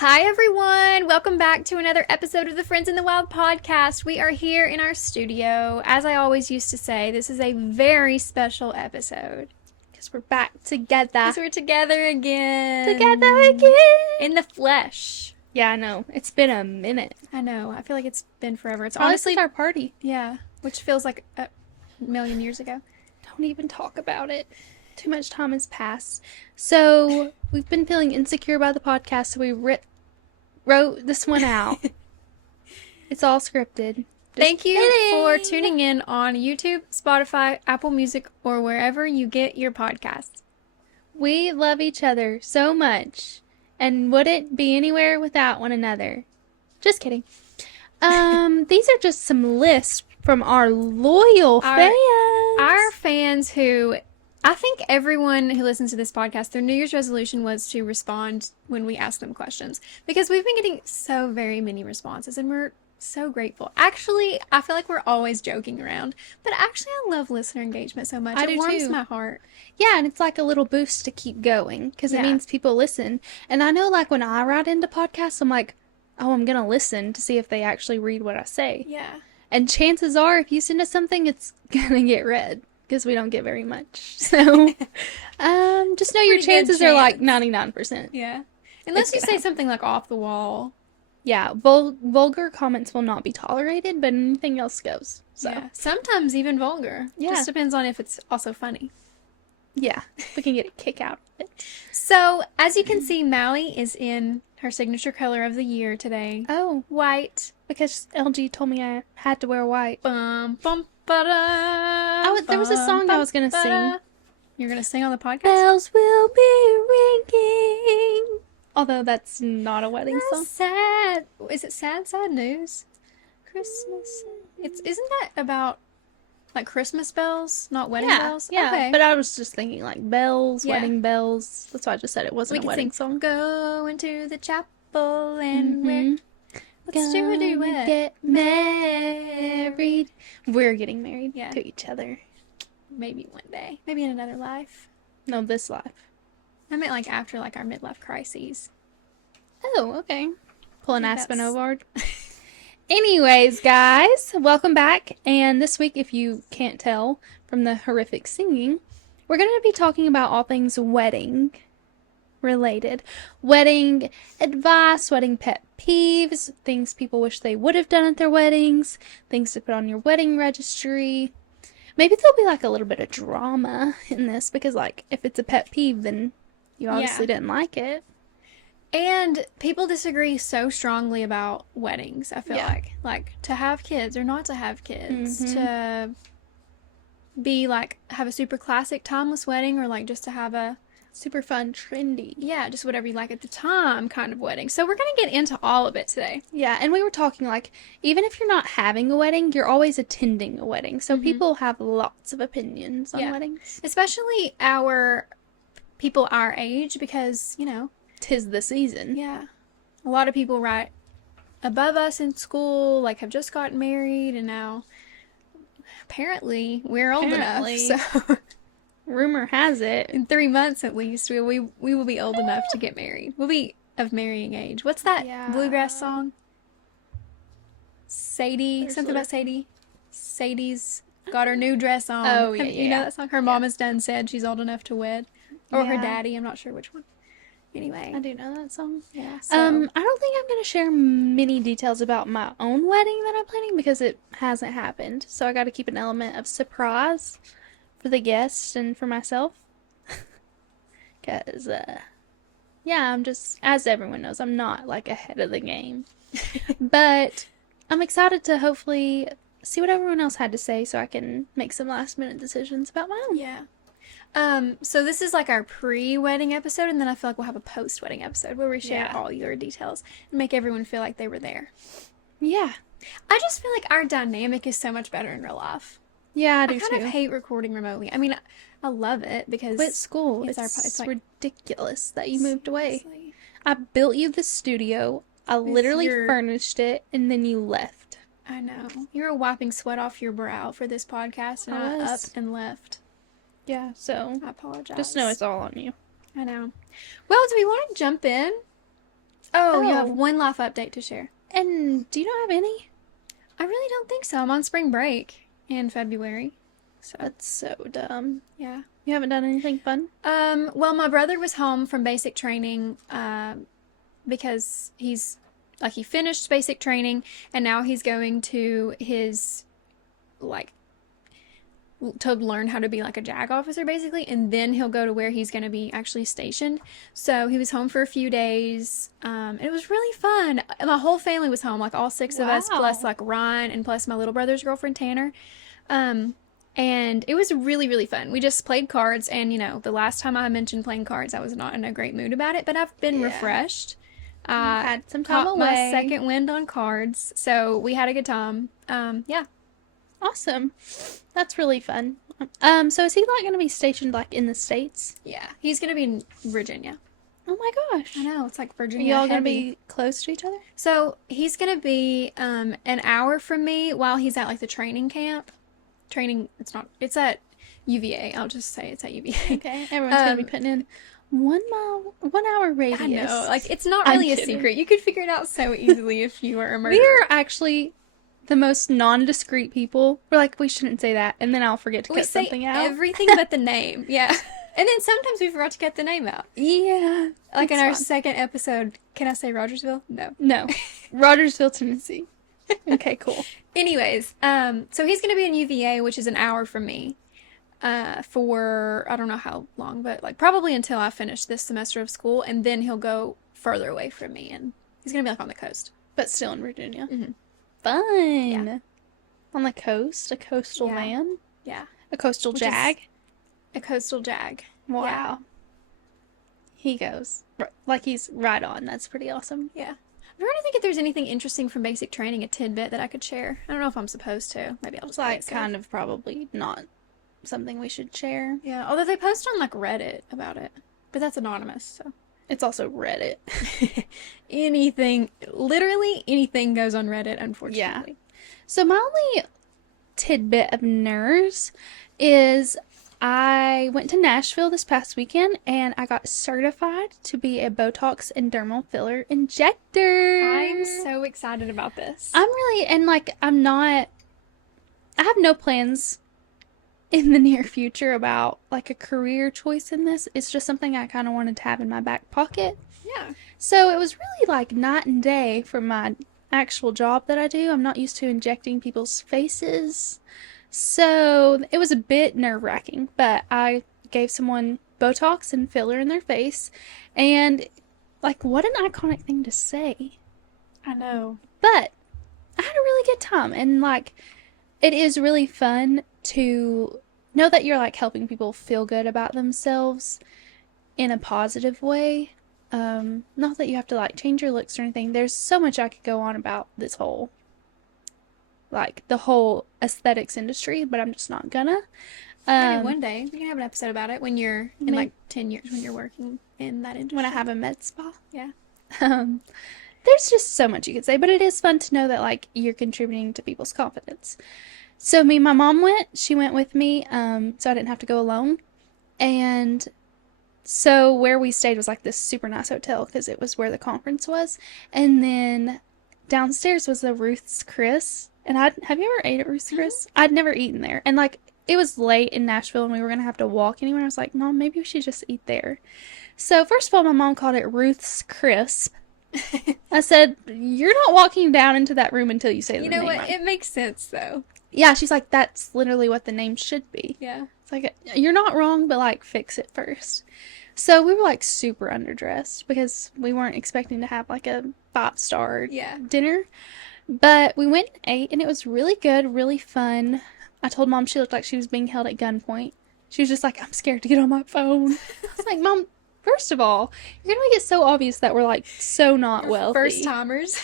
Hi, everyone. Welcome back to another episode of the Friends in the Wild podcast. We are here in our studio. As I always used to say, this is a very special episode. Because we're back together. Because we're together again. In the flesh. Yeah, I know. It's been a minute. I know. I feel like it's been forever. It's honestly our party. Yeah, which feels like a million years ago. Don't even talk about it. Too much time has passed. So, we've been feeling insecure about the podcast, so we wrote this one out. It's all scripted. Thank you for tuning in on YouTube, Spotify, Apple Music, or wherever you get your podcasts. We love each other so much and wouldn't be anywhere without one another. Just kidding. These are just some lists from our loyal fans. Our fans who, I think everyone who listens to this podcast, their New Year's resolution was to respond when we ask them questions. Because we've been getting so very many responses and we're so grateful. Actually, I feel like we're always joking around. But actually, I love listener engagement so much. It warms my heart. Yeah, and it's like a little boost to keep going. Because it means people listen. And I know like when I write into podcasts, I'm like, oh, I'm going to listen to see if they actually read what I say. Yeah. And chances are, if you send us something, it's going to get read. Because we don't get very much. So, just know your chances are like 99%. Yeah. Unless you say something like off the wall. Yeah, vulgar comments will not be tolerated, but anything else goes. So yeah. Sometimes even vulgar. Yeah. Just depends on if it's also funny. Yeah, we can get a kick out of it. So, as you can see, Mallie is in her signature color of the year today. Oh, white. Because LG told me I had to wear white. Bum, bum, ba-da, there was a song I was going to sing. You're going to sing on the podcast? Bells will be ringing. Although that's not a wedding song. Sad. Is it sad news? Christmas. Isn't that about like Christmas bells, not wedding bells? Yeah, okay. But I was just thinking like bells, wedding bells. That's why I just said it wasn't a wedding song. Go into the chapel and let's do a duet. Get married. We're getting married to each other. Maybe one day. Maybe in another life. No, this life. I meant like after like our midlife crises. Oh, okay. Pull an Aspen Ovard. Anyways, guys, welcome back. And this week, if you can't tell from the horrific singing, we're going to be talking about all things wedding related. Wedding advice, wedding pet peeves, things people wish they would have done at their weddings, things to put on your wedding registry. Maybe there'll be like a little bit of drama in this because like if it's a pet peeve, then you obviously didn't like it. And people disagree so strongly about weddings, I feel like. Like, to have kids or not to have kids. Mm-hmm. To be, like, have a super classic timeless wedding or, like, just to have a super fun, trendy. Yeah, just whatever you like at the time kind of wedding. So we're going to get into all of it today. Yeah, and we were talking, like, even if you're not having a wedding, you're always attending a wedding. So people have lots of opinions on weddings. Especially people our age because, you know, 'tis the season. Yeah. A lot of people right above us in school, like, have just gotten married, and now, apparently, we're old enough, so... Rumor has it. In 3 months, at least, we will be old enough to get married. We'll be of marrying age. What's that bluegrass song? Sadie, something about Sadie. Sadie's got her new dress on. Oh, yeah, You know that song? Her mom has done said she's old enough to wed. Or her daddy, I'm not sure which one. Anyway. I do know that song. Yeah. So. I don't think I'm going to share many details about my own wedding that I'm planning because it hasn't happened. So I got to keep an element of surprise for the guests and for myself. Because, I'm just, as everyone knows, I'm not, like, ahead of the game. But I'm excited to hopefully see what everyone else had to say so I can make some last-minute decisions about my own. Yeah. So this is like our pre-wedding episode, and then I feel like we'll have a post-wedding episode where we share all your details and make everyone feel like they were there. Yeah. I just feel like our dynamic is so much better in real life. Yeah, I do too. I kind of hate recording remotely. I mean, I love it because... Quit school. It's like, ridiculous that you moved away. I built you the studio. I literally furnished it, and then you left. I know. You were wiping sweat off your brow for this podcast, and I up and left. Yeah, so I apologize. Just know it's all on you. I know. Well, do we want to jump in? Oh, you have Oh. one life update to share. And do you not have any? I really don't think so. I'm on spring break in February. So, That's so dumb. yeah. You haven't done anything fun? Well, my brother was home from basic training because he finished basic training and now he's going to his, like, to learn how to be like a JAG officer basically, and then he'll go to where he's going to be actually stationed. So he was home for a few days. It was really fun. My whole family was home, like all six of us, plus like Ryan and plus my little brother's girlfriend Tanner. And it was really, really fun. We just played cards, and the last time I mentioned playing cards, I was not in a great mood about it, but I've been refreshed. Had some time Caught away. my second wind on cards, so we had a good time. Yeah. Awesome. That's really fun. So is he not going to be stationed like in the States? Yeah. He's going to be in Virginia. Oh my gosh. I know, it's like Are Virginia y'all going to heavy. be close to each other? So he's going to be an hour from me while he's at like the training camp. It's at UVA. I'll just say it's at UVA. Okay. Everyone's going to be putting in 1 hour radius. I know, like it's not really a secret. You could figure it out so easily if you were a murderer. We're actually the most non-discreet people. We're like, we shouldn't say that, and then I'll forget to cut something out. Everything but the name. Yeah. And then sometimes we forgot to cut the name out. Yeah. Like in our second episode, can I say Rogersville? No. No. Rogersville, Tennessee. Okay, cool. Anyways, so he's going to be in UVA, which is an hour from me, for I don't know how long, but like probably until I finish this semester of school, and then he'll go further away from me, and he's going to be like on the coast. But still in Virginia. Mhm. Fun. Yeah. On the coast, a coastal Yeah. man. Yeah. A coastal Which is- jag. A coastal jag. Wow. Yeah. He goes like he's right on. That's pretty awesome. Yeah. I'm trying to think if there's anything interesting from basic training, a tidbit that I could share. I don't know if I'm supposed to. Maybe I'll It's just like kind of probably not something we should share. Yeah, although they post on like Reddit about it, but that's anonymous, so It's also Reddit. literally anything goes on Reddit, unfortunately. So my only tidbit of nerves is I went to Nashville this past weekend and I got certified to be a Botox and dermal filler injector. I'm so excited about this. I'm really, and like, I have no plans in the near future about like a career choice in this. It's just something I kind of wanted to have in my back pocket. Yeah. So it was really like night and day from my actual job that I do. I'm not used to injecting people's faces. So it was a bit nerve-wracking, but I gave someone Botox and filler in their face, and like, what an iconic thing to say. I know. But I had a really good time, and like, it is really fun to know that you're like helping people feel good about themselves in a positive way. Not that you have to like change your looks or anything. There's so much I could go on about this whole, like, the whole aesthetics industry, but I'm just not gonna. Maybe one day we can have an episode about it when you're in Maybe. like 10 years when you're working in that industry. When I have a med spa. Yeah. There's just so much you could say, but it is fun to know that like you're contributing to people's confidence. So me and my mom went. She went with me, so I didn't have to go alone. And so where we stayed was like this super nice hotel because it was where the conference was. And then downstairs was the Ruth's Chris. And have you ever ate at Ruth's Chris? I'd never eaten there. And like, it was late in Nashville and we were going to have to walk anywhere. I was like, Mom, maybe we should just eat there. So first of all, my mom called it Ruth's Crisp. I said, you're not walking down into that room until you say the You name. know what? It makes sense though. Yeah, she's like, that's literally what the name should be. Yeah. It's like, you're not wrong, but like, fix it first. So we were like super underdressed because we weren't expecting to have like a 5-star dinner. But we went and ate, and it was really good, really fun. I told Mom she looked like she was being held at gunpoint. She was just like, I'm scared to get on my phone. I was like, Mom, first of all, you're going to make it so obvious that we're like so not wealthy. First timers.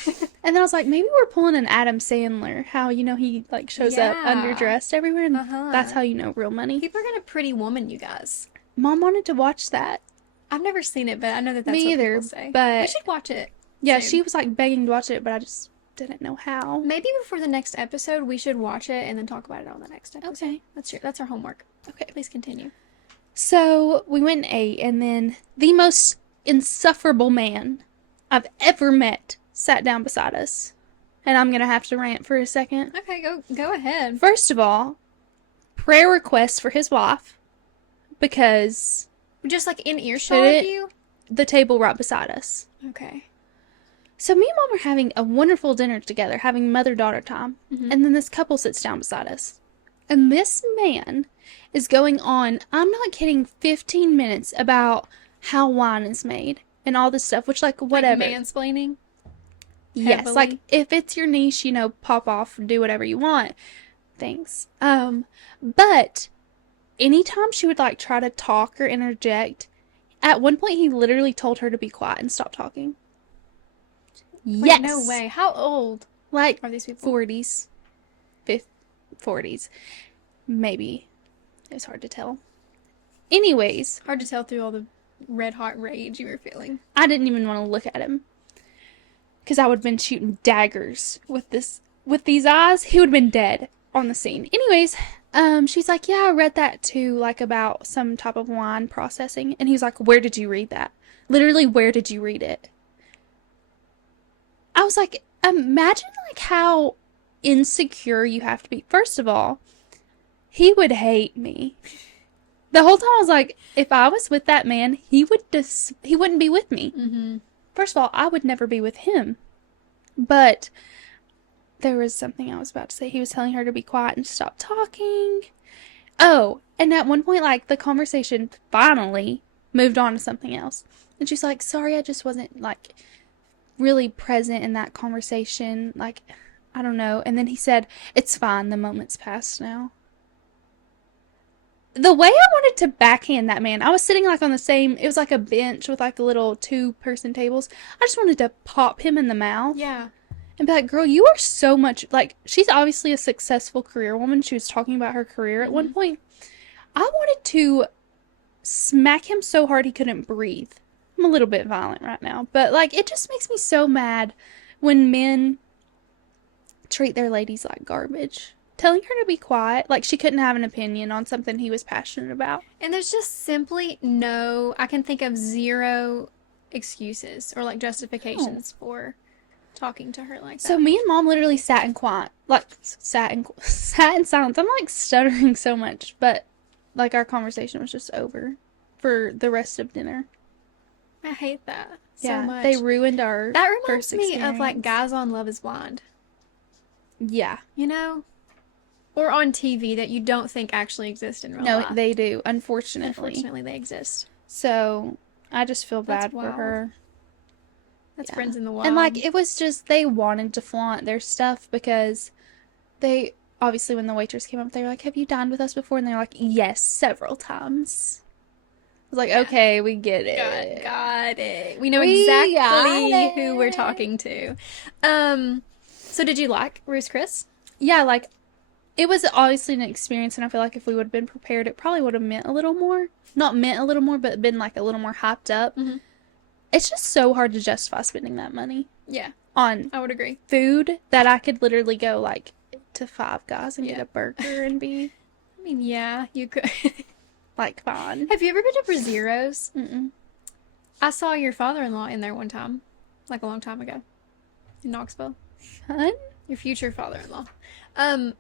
And then I was like, maybe we're pulling an Adam Sandler. How, he like shows up underdressed everywhere, and that's how you know real money. People are going to Pretty Woman, you guys. Mom wanted to watch that. I've never seen it, but I know that that's Me what either, people say. but we should watch it. Yeah, soon. she was like begging to watch it, but I just didn't know how. Maybe before the next episode, we should watch it and then talk about it on the next episode. Okay. That's our homework. Okay. Please continue. So we went and ate, and then the most insufferable man I've ever met sat down beside us. And I'm going to have to rant for a second. Okay, go ahead. First of all, prayer requests for his wife because Just like in earshot of you? the table right beside us. Okay. So me and Mom are having a wonderful dinner together, having mother-daughter time. Mm-hmm. And then this couple sits down beside us. And this man is going on, I'm not kidding, 15 minutes about how wine is made and all this stuff, which, like, whatever. Like mansplaining? Yes, Heavily? like, if it's your niche, you know, pop off, do whatever you want. Thanks. But anytime she would, like, try to talk or interject, at one point he literally told her to be quiet and stop talking. Wait, Yes. no way. How old Like, are these people? 40s. 40s. Maybe. It's hard to tell. Anyways, Hard to tell through all the red hot rage you were feeling. I didn't even want to look at him. Because I would have been shooting daggers with these eyes. He would have been dead on the scene. Anyways, she's like, yeah, I read that too, like about some type of wine processing. And he was like, where did you read that? Literally, where did you read it? I was like, imagine like how insecure you have to be. First of all, he would hate me. The whole time I was like, if I was with that man, he wouldn't be with me. Mm-hmm. First of all, I would never be with him. But there was something I was about to say. He was telling her to be quiet and stop talking. Oh, and at one point, like, the conversation finally moved on to something else. And she's like, sorry, I just wasn't, like, really present in that conversation. Like, I don't know. And then he said, it's fine. The moment's passed now. The way I wanted to backhand that man, I was sitting like on the same, it was like a bench with like a little 2-person tables. I just wanted to pop him in the mouth. Yeah. And be like, girl, you are so much, like, she's obviously a successful career woman. She was talking about her career at one point. I wanted to smack him so hard he couldn't breathe. I'm a little bit violent right now. But, like, it just makes me so mad when men treat their ladies like garbage. Telling her to be quiet, like she couldn't have an opinion on something he was passionate about. And there's just simply I can think of zero excuses or like justifications for talking to her like that. So me and Mom literally sat in quiet, like sat in silence. I'm like stuttering so much, but like our conversation was just over for the rest of dinner. I hate that Yeah, so much. they ruined our That reminds first me experience. of like Guys on Love is Blind. Yeah. You know? Or on TV that you don't think actually exist in real life. No, they do, unfortunately. Unfortunately, they exist. So I just feel That's bad for wild. her. That's Yeah. Friends in the Wild. And like it was just they wanted to flaunt their stuff because they obviously when the waitress came up they were like, have you dined with us before? And they're like, yes, several times. I was like, Yeah. okay, we get it. Got it. We know We got exactly who we're it. talking to. So did you like Ruth's Chris? Yeah, like it was obviously an experience, and I feel like if we would have been prepared, it probably would have meant a little more. Not meant a little more, but been like a little more hyped up. Mhm. It's just so hard to justify spending that money Yeah, on I would agree. food that I could literally go like to Five Guys and Yeah. get a burger and be I mean, yeah, you could. like fine. Have you ever been to Braziero's? Mm-mm. I saw your father-in-law in there one time, like a long time ago, in Knoxville. Fun? Your future father-in-law.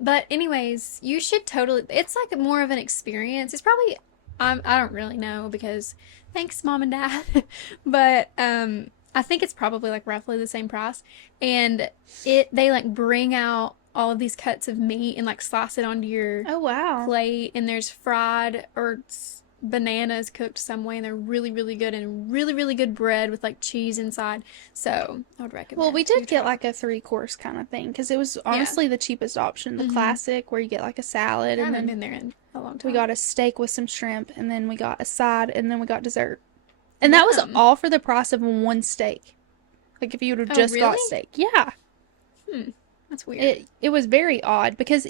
But anyways, you should totally. It's like more of an experience. It's probably. I don't really know because thanks, mom and dad. But I think it's probably like roughly the same price. And they like bring out all of these cuts of meat and like slice it onto your Oh wow. plate. And there's fried or bananas cooked some way, and they're really, really good, and really, really good bread with like cheese inside. So I would recommend. Well, we you did get try. like a 3-course kind of thing because it was honestly the cheapest option. The classic where you get like a salad I and haven't then been there in a long time. we got a steak with some shrimp and then we got a side and then we got dessert. And that was Yum. all for the price of one steak. Like if you would have just got really? steak. Yeah. That's weird. It was very odd because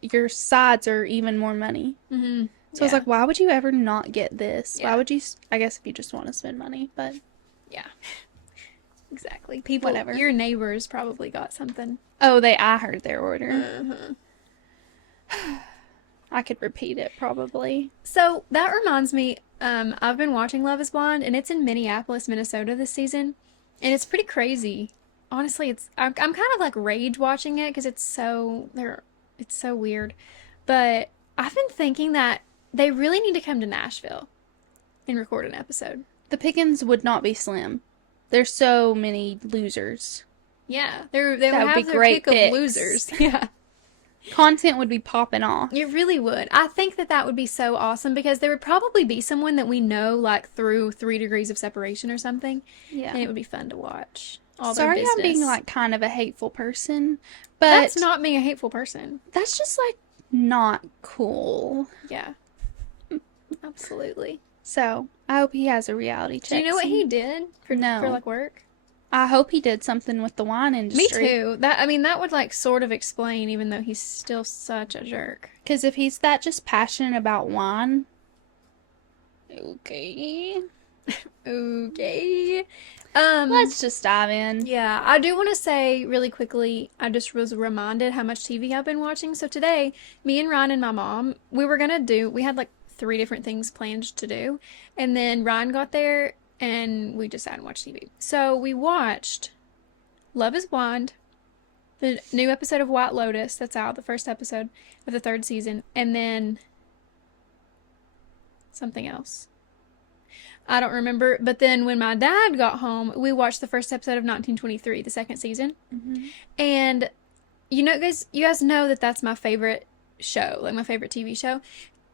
your sides are even more money. Mm-hmm. So I was like, why would you ever not get this? Yeah. Why would you? I guess if you just want to spend money, but yeah, exactly. People, Whatever. your neighbors probably got something. oh, I heard their order. Uh-huh. I could repeat it probably. So that reminds me, I've been watching Love is Blind, and it's in Minneapolis, Minnesota this season. And it's pretty crazy. Honestly, I'm kind of like rage watching it because it's so weird. But I've been thinking that they really need to come to Nashville and record an episode. The pickings would not be slim. There's so many losers. Yeah, they would That would be have their great pick of picks. losers. Yeah. Content would be popping off. It really would. I think that would be so awesome because there would probably be someone that we know like through 3 degrees of separation or something. Yeah. And it would be fun to watch. All Sorry their business. I'm being like kind of a hateful person, but that's not being a hateful person. That's just like not cool. Yeah. Absolutely. So I hope he has a reality check. Do you know what he did for like work? I hope he did something with the wine industry. Me too. That would like sort of explain, even though he's still such a jerk. Because if he's that just passionate about wine, okay. Okay. Let's just dive in. Yeah, I do want to say really quickly, I just was reminded how much TV I've been watching. So today, me and Ryan and my mom, we had like 3 different things planned to do. And then Ryan got there and we just sat and watched TV. So we watched Love is Blind, the new episode of White Lotus that's out, the first episode of the 3rd season, and then something else. I don't remember. But then when my dad got home, we watched the first episode of 1923, the 2nd season. Mm-hmm. And you guys know that that's my favorite show, like my favorite TV show.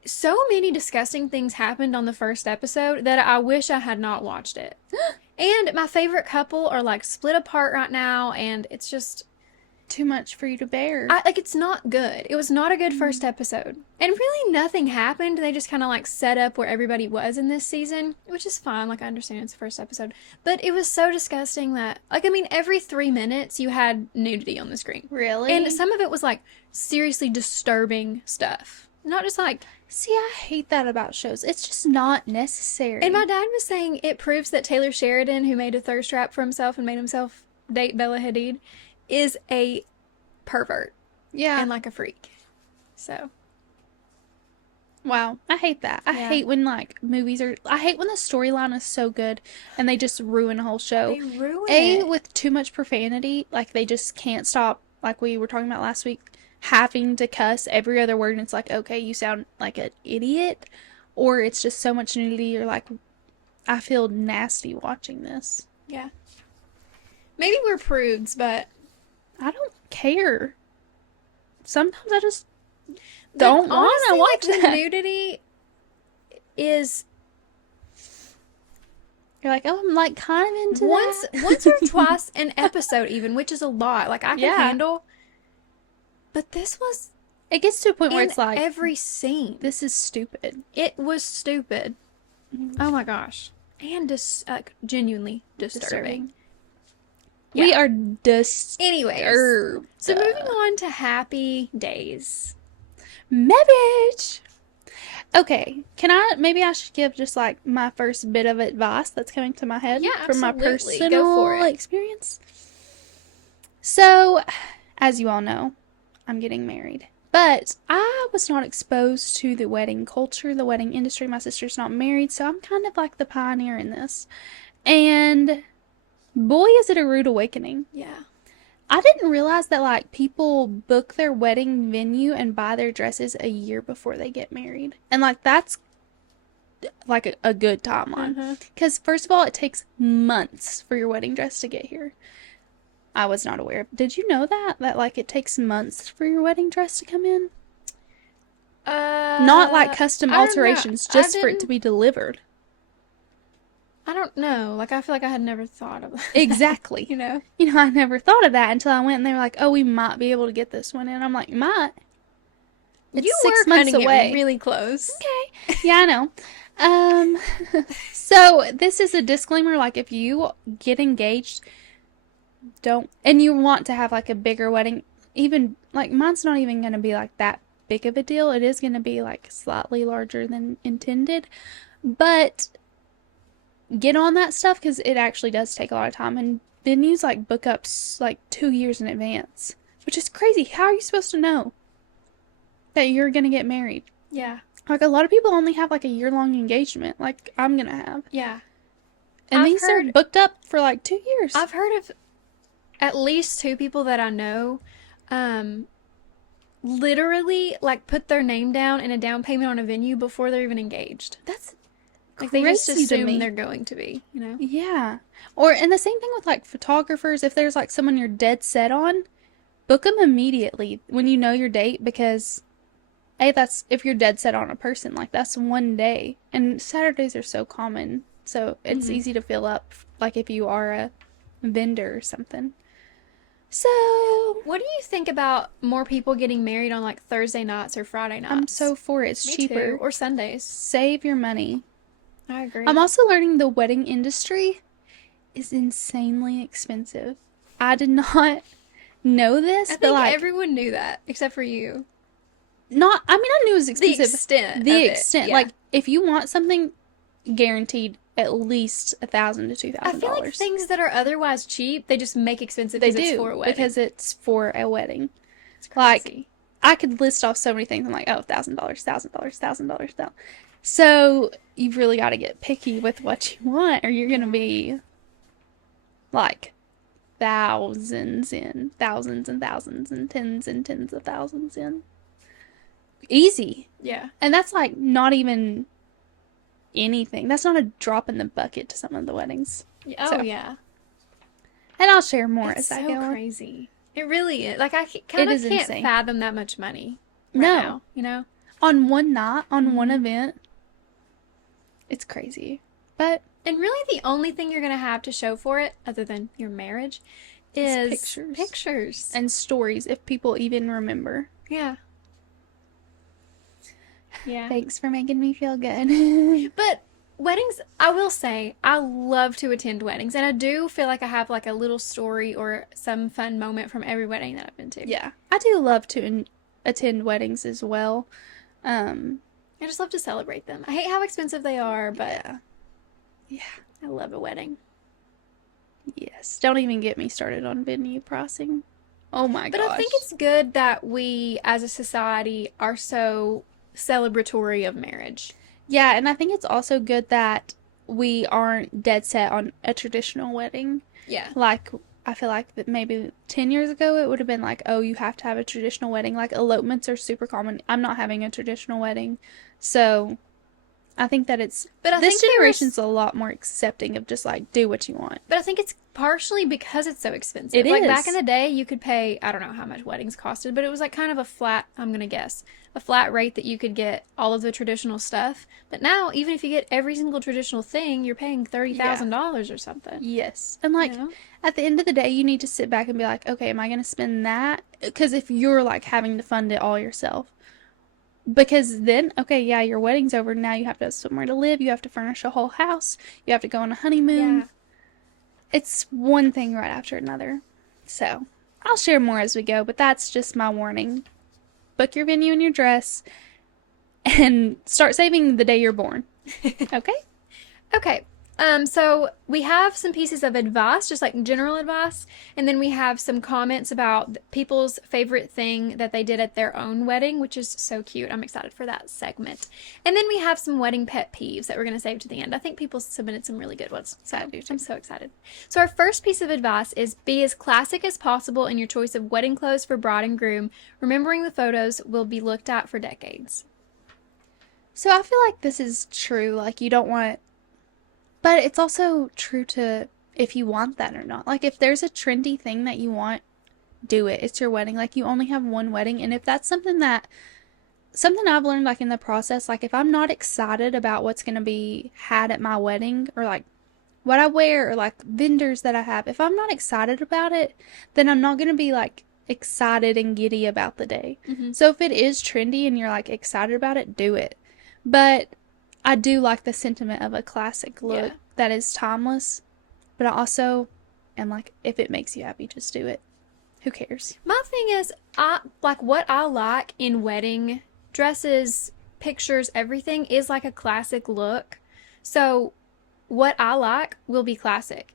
So many disgusting things happened on the first episode that I wish I had not watched it. And my favorite couple are like split apart right now, and it's just too much for you to bear. It's not good. It was not a good first episode. And really nothing happened. They just kind of like set up where everybody was in this season, which is fine. Like I understand it's the first episode. But it was so disgusting that, like, I mean, every 3 minutes you had nudity on the screen. Really? And some of it was like seriously disturbing stuff. Not just like... See, I hate that about shows. It's just not necessary. And my dad was saying it proves that Taylor Sheridan, who made a thirst trap for himself and made himself date Bella Hadid, is a pervert. Yeah. And like a freak. So. Wow. I hate that. I hate when like movies are... I hate when the storyline is so good and they just ruin a whole show. They ruin it. With too much profanity. Like they just can't stop, like we were talking about last week, having to cuss every other word, and it's like, okay, you sound like an idiot. Or it's just so much nudity, you're like, I feel nasty watching this. Yeah. Maybe we're prudes, but... I don't care. Sometimes I just don't want to watch like, that. The nudity is... You're like, oh, I'm like kind of into once or twice an episode even, which is a lot. Like, I can handle... But this was... It gets to a point where it's like... every scene. This is stupid. It was stupid. Mm-hmm. Oh my gosh. And genuinely disturbing. Yeah. We are disturbed. Anyways. So moving on to Happy Days. Marriage! Okay, maybe I should give just like my first bit of advice that's coming to my head from my personal Go for it. experience. So, as you all know, I'm getting married. But I was not exposed to the wedding culture, the wedding industry. My sister's not married, so I'm kind of like the pioneer in this. And boy, is it a rude awakening. Yeah. I didn't realize that like people book their wedding venue and buy their dresses a year before they get married. And like that's like a good timeline. Because first of all, it takes months for your wedding dress to get here. I was not aware. Did you know that? That, like, it takes months for your wedding dress to come in? Not, like, custom alterations, just for it to be delivered. I don't know. Like, I feel like I had never thought of that. Exactly. You know, I never thought of that until I went and they were like, oh, we might be able to get this one in. I'm like, might? It's you 6 were months away. It really close. Okay. Yeah, I know. So, this is a disclaimer. Like, if you get engaged... and you want to have like a bigger wedding, even like mine's not even going to be like that big of a deal. It is going to be like slightly larger than intended, but get on that stuff because it actually does take a lot of time, and venues like book up like 2 years in advance, which is crazy. How are you supposed to know that you're going to get married? Yeah. Like a lot of people only have like a year-long engagement like I'm going to have. Yeah. And these are booked up for like 2 years. I've heard of at least 2 people that I know literally like put their name down and a down payment on a venue before they're even engaged. That's like crazy they just assume to me. they're going to be, you know? Yeah. And the same thing with like photographers. If there's like someone you're dead set on, book them immediately when you know your date, because that's if you're dead set on a person, like that's one day. And Saturdays are so common, so it's easy to fill up, like if you are a vendor or something. So, what do you think about more people getting married on like Thursday nights or Friday nights? I'm so for it. It's Me cheaper. too. Or Sundays. Save your money. I agree. I'm also learning the wedding industry is insanely expensive. I did not know this, I but think like everyone knew that except for you. I knew it was expensive. The extent. Like if you want something, guaranteed at least $1,000 to $2,000. I feel like things that are otherwise cheap, they just make expensive They because do, it's for a wedding. because it's for a wedding. It's crazy. Like I could list off so many things. I'm like, oh, $1,000, $1,000. So you've really got to get picky with what you want, or you're gonna be like thousands and thousands and thousands and tens of thousands in. Easy. Yeah. And that's like not even anything. That's not a drop in the bucket to some of the weddings. Oh, so. Yeah. And I'll share more It's as I go. so crazy. It really is. Like, I kind of can't insane. fathom that much money now, you know? On one night, on one event, it's crazy. But and really the only thing you're going to have to show for it, other than your marriage, is pictures. And stories, if people even remember. Yeah. Yeah. Thanks for making me feel good. But weddings, I will say, I love to attend weddings. And I do feel like I have like a little story or some fun moment from every wedding that I've been to. Yeah. I do love to attend weddings as well. I just love to celebrate them. I hate how expensive they are, but yeah. I love a wedding. Yes. Don't even get me started on venue pricing. Oh my gosh. But I think it's good that we as a society are so celebratory of marriage. Yeah, and I think it's also good that we aren't dead set on a traditional wedding. Yeah. Like, I feel like that maybe 10 years ago it would have been like, oh, you have to have a traditional wedding. Like, elopements are super common. I'm not having a traditional wedding. So, I think that this generation's a lot more accepting of just like, do what you want. But I think it's partially because it's so expensive. It like is. Back in the day, you could pay, I don't know how much weddings costed, but it was like kind of a flat, I'm going to guess, a flat rate that you could get all of the traditional stuff. But now, even if you get every single traditional thing, you're paying $30,000 or something. Yes. And like, at the end of the day, you need to sit back and be like, okay, am I going to spend that? Because if you're like having to fund it all yourself. Because then, okay, yeah, your wedding's over. Now you have to have somewhere to live. You have to furnish a whole house. You have to go on a honeymoon. Yeah. It's one thing right after another. So, I'll share more as we go, but that's just my warning. Book your venue and your dress, and start saving the day you're born. Okay? Okay. So we have some pieces of advice, just like general advice, and then we have some comments about people's favorite thing that they did at their own wedding, which is so cute. I'm excited for that segment. And then we have some wedding pet peeves that we're going to save to the end. I think people submitted some really good ones, so I'm so excited. So our first piece of advice is be as classic as possible in your choice of wedding clothes for bride and groom. Remembering the photos will be looked at for decades. So I feel like this is true. Like, you don't want... But it's also true to if you want that or not. Like, if there's a trendy thing that you want, do it. It's your wedding. Like, you only have one wedding. And if that's something I've learned, like, in the process, like, if I'm not excited about what's going to be had at my wedding, or, like, what I wear, or, like, vendors that I have, if I'm not excited about it, then I'm not going to be, like, excited and giddy about the day. Mm-hmm. So if it is trendy and you're, like, excited about it, do it. But I do like the sentiment of a classic look that is timeless, but I also am like, if it makes you happy, just do it. Who cares? My thing is, what I like in wedding dresses, pictures, everything is like a classic look. So what I like will be classic.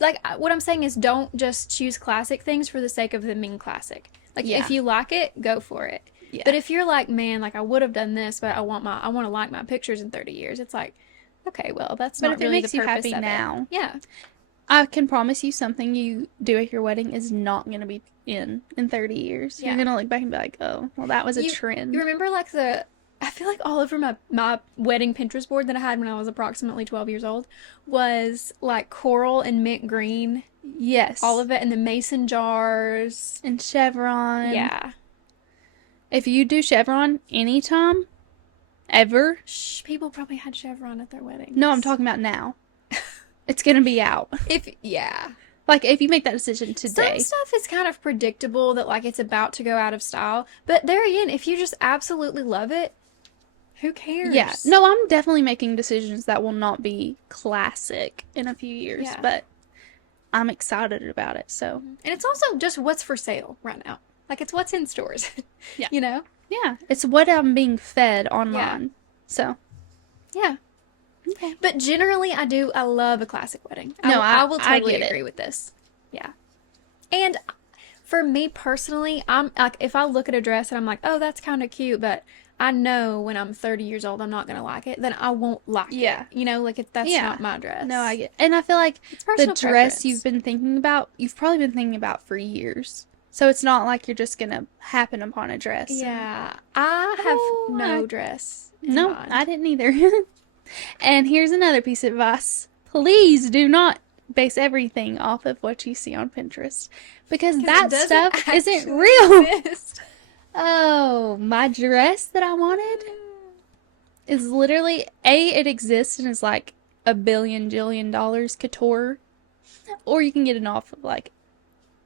What I'm saying is, don't just choose classic things for the sake of them being classic. If you like it, go for it. Yeah. But if you're like, man, like, I would have done this, but I want to like my pictures in 30 years, it's like, okay, well, that's But not if it really makes the you purpose happy of now, it. Yeah. I can promise you something you do at your wedding is not going to be in 30 years. Yeah. You're going to look back and be like, oh, well, that was a You trend. remember like I feel like all over my wedding Pinterest board that I had when I was approximately 12 years old was like coral and mint green, Yes. all of it, and the mason jars. And chevron. Yeah. If you do chevron anytime, ever. Shh, people probably had chevron at their weddings. No, I'm talking about now. It's going to be out. Yeah. Like, if you make that decision today. Some stuff is kind of predictable that like it's about to go out of style. But there again, if you just absolutely love it, who cares? Yeah. No, I'm definitely making decisions that will not be classic in a few years. Yeah. But I'm excited about it, so. And it's also just what's for sale right now. Like, it's what's in stores. Yeah. You know? Yeah. It's what I'm being fed online. Yeah. So. Yeah. Okay. But generally, I love a classic wedding. No, I will totally get it. agree with this. Yeah. And for me personally, I'm like, if I look at a dress and I'm like, oh, that's kind of cute, but I know when I'm 30 years old, I'm not going to like it, then I won't like it. You know, like, that's not my dress. No, I get it. And I feel like It's the personal dress preference. you've been thinking about, you've probably been thinking about for years. So it's not like you're just going to happen upon a dress. Yeah. I have no dress. No, I didn't either. And here's another piece of advice. Please do not base everything off of what you see on Pinterest. Because that stuff isn't real. Oh, my dress that I wanted is literally, it exists and is like $1 billion jillion couture. Or you can get it off of like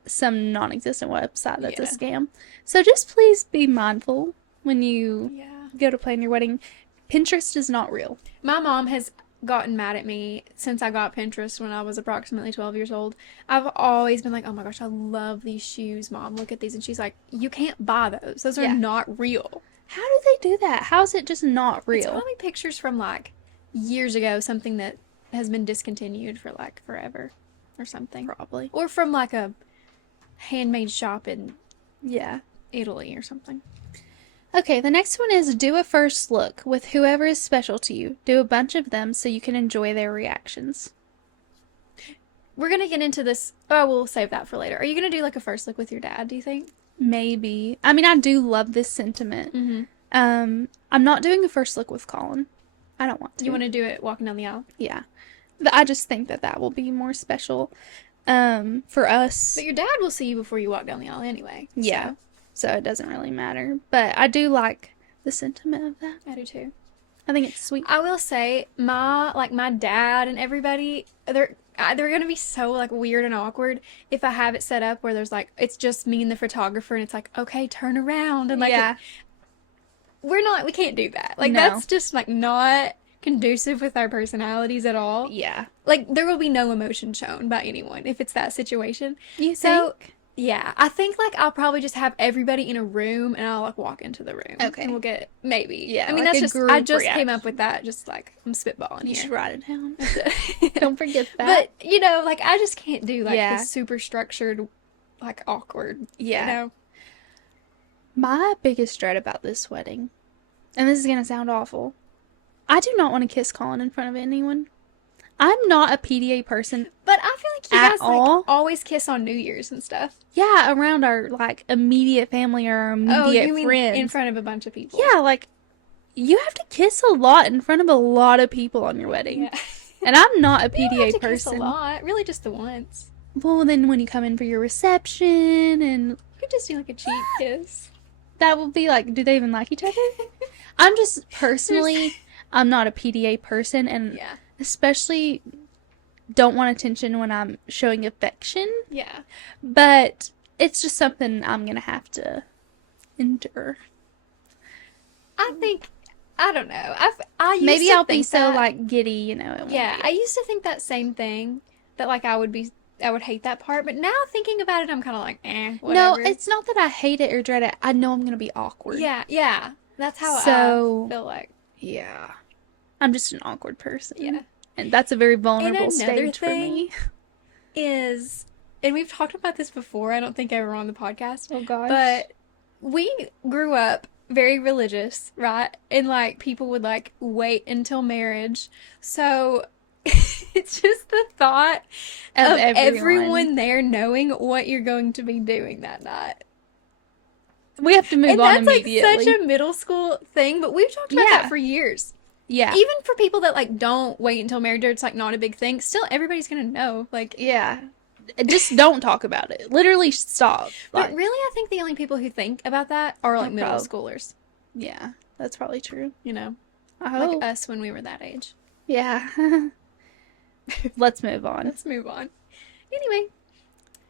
some non-existent website that's a scam. So just please be mindful when you go to plan your wedding. Pinterest is not real. My mom has gotten mad at me since I got Pinterest when I was approximately 12 years old. I've always been like, oh my gosh, I love these shoes, Mom. Look at these. And she's like, you can't buy those. Those are not real. How do they do that? How is it just not real? It's probably pictures from like years ago, something that has been discontinued for like forever or something. Probably. Or from like a handmade shop in Italy or something. Okay, the next one is do a first look with whoever is special to you. Do a bunch of them so you can enjoy their reactions. We're going to get into this. Oh, we'll save that for later. Are you going to do like a first look with your dad, do you think? Maybe. I mean, I do love this sentiment. Mm-hmm. I'm not doing a first look with Colin. I don't want to. You want to do it walking down the aisle? Yeah. I just think that will be more special for us. But your dad will see you before you walk down the aisle anyway. Yeah. So it doesn't really matter. But I do like the sentiment of that. I do too. I think it's sweet. I will say my dad and everybody, they're going to be so like weird and awkward if I have it set up where there's like, it's just me and the photographer and it's like, okay, turn around. And like, we can't do that. Like, that's just like not conducive with our personalities at all. Yeah. Like, there will be no emotion shown by anyone if it's that situation. You think? Yeah, I think like I'll probably just have everybody in a room and I'll like walk into the room. Okay. And we'll get maybe. Yeah. I mean, like that's just I just came up with that. Just like I'm spitballing You here. should write it down. Don't forget that. But you know, like I just can't do like the super structured, like awkward. Yeah. You know? My biggest dread about this wedding, and this is gonna sound awful, I do not want to kiss Colin in front of anyone. I'm not a PDA person. But I feel like you guys like always kiss on New Year's and stuff. Yeah, around our like immediate family or our immediate you mean friends. in front of a bunch of people. Yeah, like you have to kiss a lot in front of a lot of people on your wedding. Yeah. And I'm not a PDA you don't have to person. Kiss a lot, really, just the once. Well, then when you come in for your reception and you could just do like a cheek kiss. That will be like, do they even like each other? I'm just personally, I'm not a PDA person, and especially don't want attention when I'm showing affection. Yeah. But it's just something I'm going to have to endure. I think, I don't know. I used Maybe to I'll think be so that, like giddy, you know. I used to think that same thing, that like I would hate that part, but now thinking about it, I'm kind of like, whatever. No, it's not that I hate it or dread it. I know I'm going to be awkward. Yeah. That's how I feel like. Yeah. I'm just an awkward person. Yeah. And that's a very vulnerable stage for me. Is, and we've talked about this before, I don't think ever on the podcast. Oh gosh. But we grew up very religious, right? And like people would like wait until marriage. So it's just the thought Of of everyone. everyone there knowing what you're going to be doing that night. We have to move And on that's like such immediately. a middle school thing, but we've talked about that Yeah. for years. Yeah. Even for people that like don't wait until marriage or it's like not a big thing, still everybody's gonna know. Like, Yeah. Just don't talk about it. Literally stop. but Like, really, I think the only people who think about that are like middle probably. schoolers, Yeah, that's probably true. you know, I like hope. us when we were that age. Yeah. Let's move on. Let's move on. Anyway,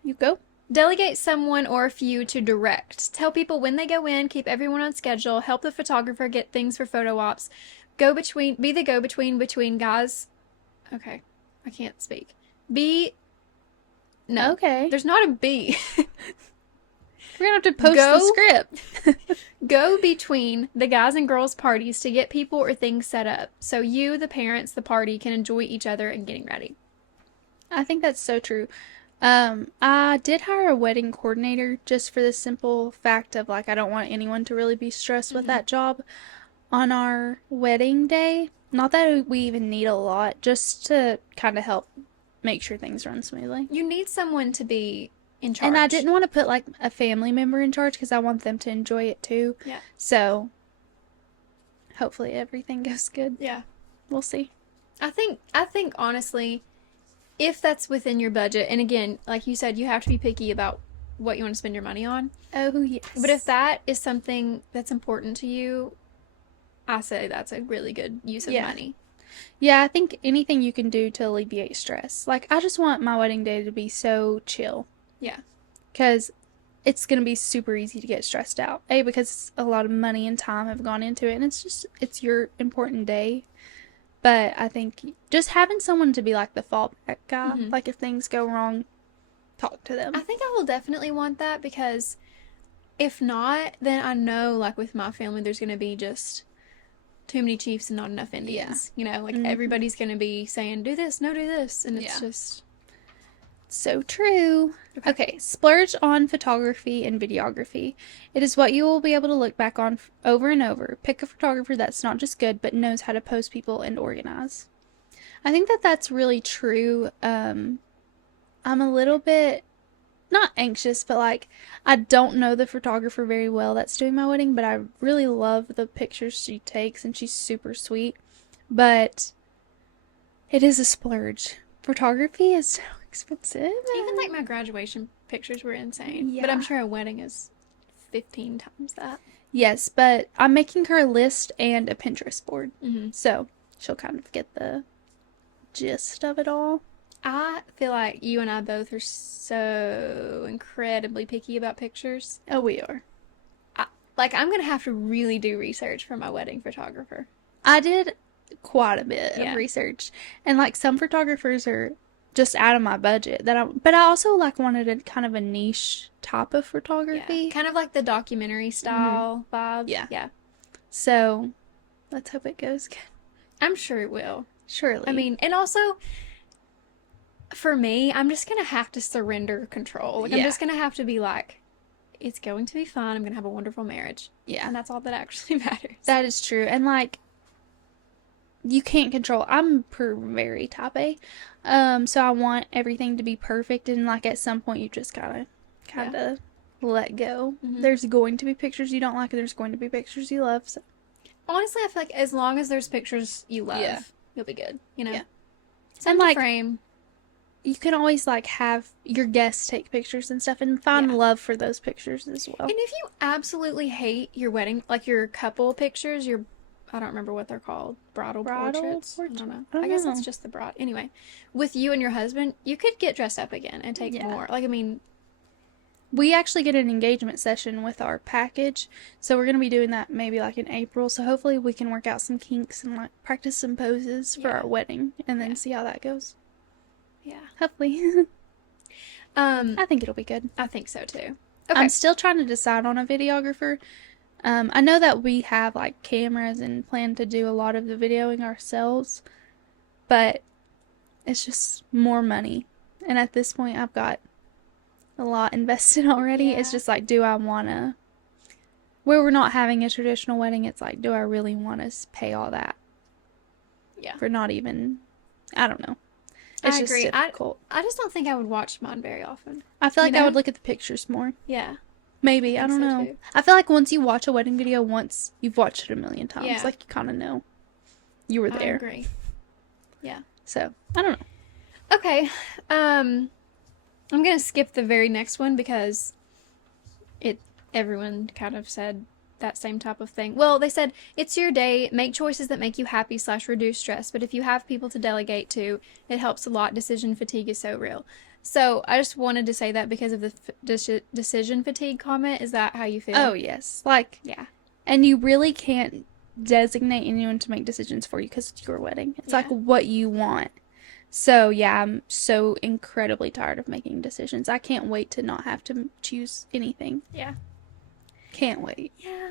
You go. delegate someone or a few to direct. Tell people when they go in, keep everyone on schedule, help the photographer get things for photo ops. Be the go between between guys. Okay, I can't speak. Be No, Okay. there's not a B. We're gonna have to post Go. the script. Go between the guys and girls parties to get people or things set up so you, the parents, the party can enjoy each other and getting ready. I think that's so true. I did hire a wedding coordinator just for the simple fact of like I don't want anyone to really be stressed with that job on our wedding day. Not that we even need a lot, just to kind of help make sure things run smoothly. You need someone to be in charge. And I didn't want to put like a family member in charge because I want them to enjoy it too. Yeah. So hopefully everything goes good. Yeah. We'll see. I think honestly, if that's within your budget, and again, like you said, you have to be picky about what you want to spend your money on. Oh, yes. But if that is something that's important to you, I say that's a really good use of money. Yeah, I think anything you can do to alleviate stress. Like, I just want my wedding day to be so chill. Yeah. Because it's going to be super easy to get stressed out. A, because a lot of money and time have gone into it, and it's your important day. But I think just having someone to be like the fallback guy, like if things go wrong, talk to them. I think I will definitely want that because if not, then I know like with my family, there's going to be just too many chiefs and not enough Indians. You know, like everybody's going to be saying, do this, no, do this. And it's just so true. Okay, splurge on photography and videography. It is what you will be able to look back on over and over. Pick a photographer that's not just good, but knows how to pose people and organize. I think that that's really true. I'm a little bit, not anxious, but like, I don't know the photographer very well that's doing my wedding, but I really love the pictures she takes, and she's super sweet. But it is a splurge. Photography is so expensive. Even like my graduation pictures were insane. Yeah. But I'm sure a wedding is 15 times that. Yes, but I'm making her a list and a Pinterest board. Mm-hmm. So she'll kind of get the gist of it all. I feel like you and I both are so incredibly picky about pictures. Oh, we are. I'm going to have to really do research for my wedding photographer. I did quite a bit of research. And like some photographers are just out of my budget but I also like wanted a kind of a niche type of photography. Yeah. Kind of like the documentary style vibe. Yeah. So let's hope it goes good. I'm sure it will. Surely. I mean, and also for me, I'm just going to have to surrender control. Like I'm just going to have to be like, it's going to be fun. I'm going to have a wonderful marriage. Yeah. And that's all that actually matters. That is true. And like, you can't control. I'm very type A. So I want everything to be perfect, and like at some point you just gotta kind of let go. There's going to be pictures you don't like, and there's going to be pictures you love. So honestly, I feel like as long as there's pictures you love, you'll be good. You know. Yeah. And like frame. You can always like have your guests take pictures and stuff, and find love for those pictures as well. And if you absolutely hate your wedding, like your couple pictures, I don't remember what they're called. Bridal portraits? I don't know. I guess that's just the bride. Anyway, with you and your husband, you could get dressed up again and take more. Like, I mean, we actually get an engagement session with our package, so we're going to be doing that maybe like in April. So hopefully we can work out some kinks and like practice some poses for our wedding, and then see how that goes. Yeah. Hopefully. I think it'll be good. I think so too. Okay. I'm still trying to decide on a videographer. I know that we have like cameras and plan to do a lot of the videoing ourselves, but it's just more money. And at this point, I've got a lot invested already. It's just like, do I want to where we're not having a traditional wedding, it's like, do I really want to pay all that? Yeah. For not even, I don't know. It's just agree. difficult. I just don't think I would watch mine very often. I feel like I would look at the pictures more. Yeah. Maybe. I don't know. Too. I feel like once you watch a wedding video once, you've watched it a million times. Yeah. Like, you kind of know. You were there. I agree. Yeah. So, I don't know. Okay. I'm going to skip the very next one because everyone kind of said that same type of thing. Well, they said, it's your day, make choices that make you happy / reduce stress, but if you have people to delegate to, it helps a lot. Decision fatigue is so real. So I just wanted to say that because of the decision fatigue comment. Is that how you feel? Oh, yes. Like, yeah. And you really can't designate anyone to make decisions for you because it's your wedding. It's like what you want. So, yeah, I'm so incredibly tired of making decisions. I can't wait to not have to choose anything. Yeah. Can't wait. Yeah.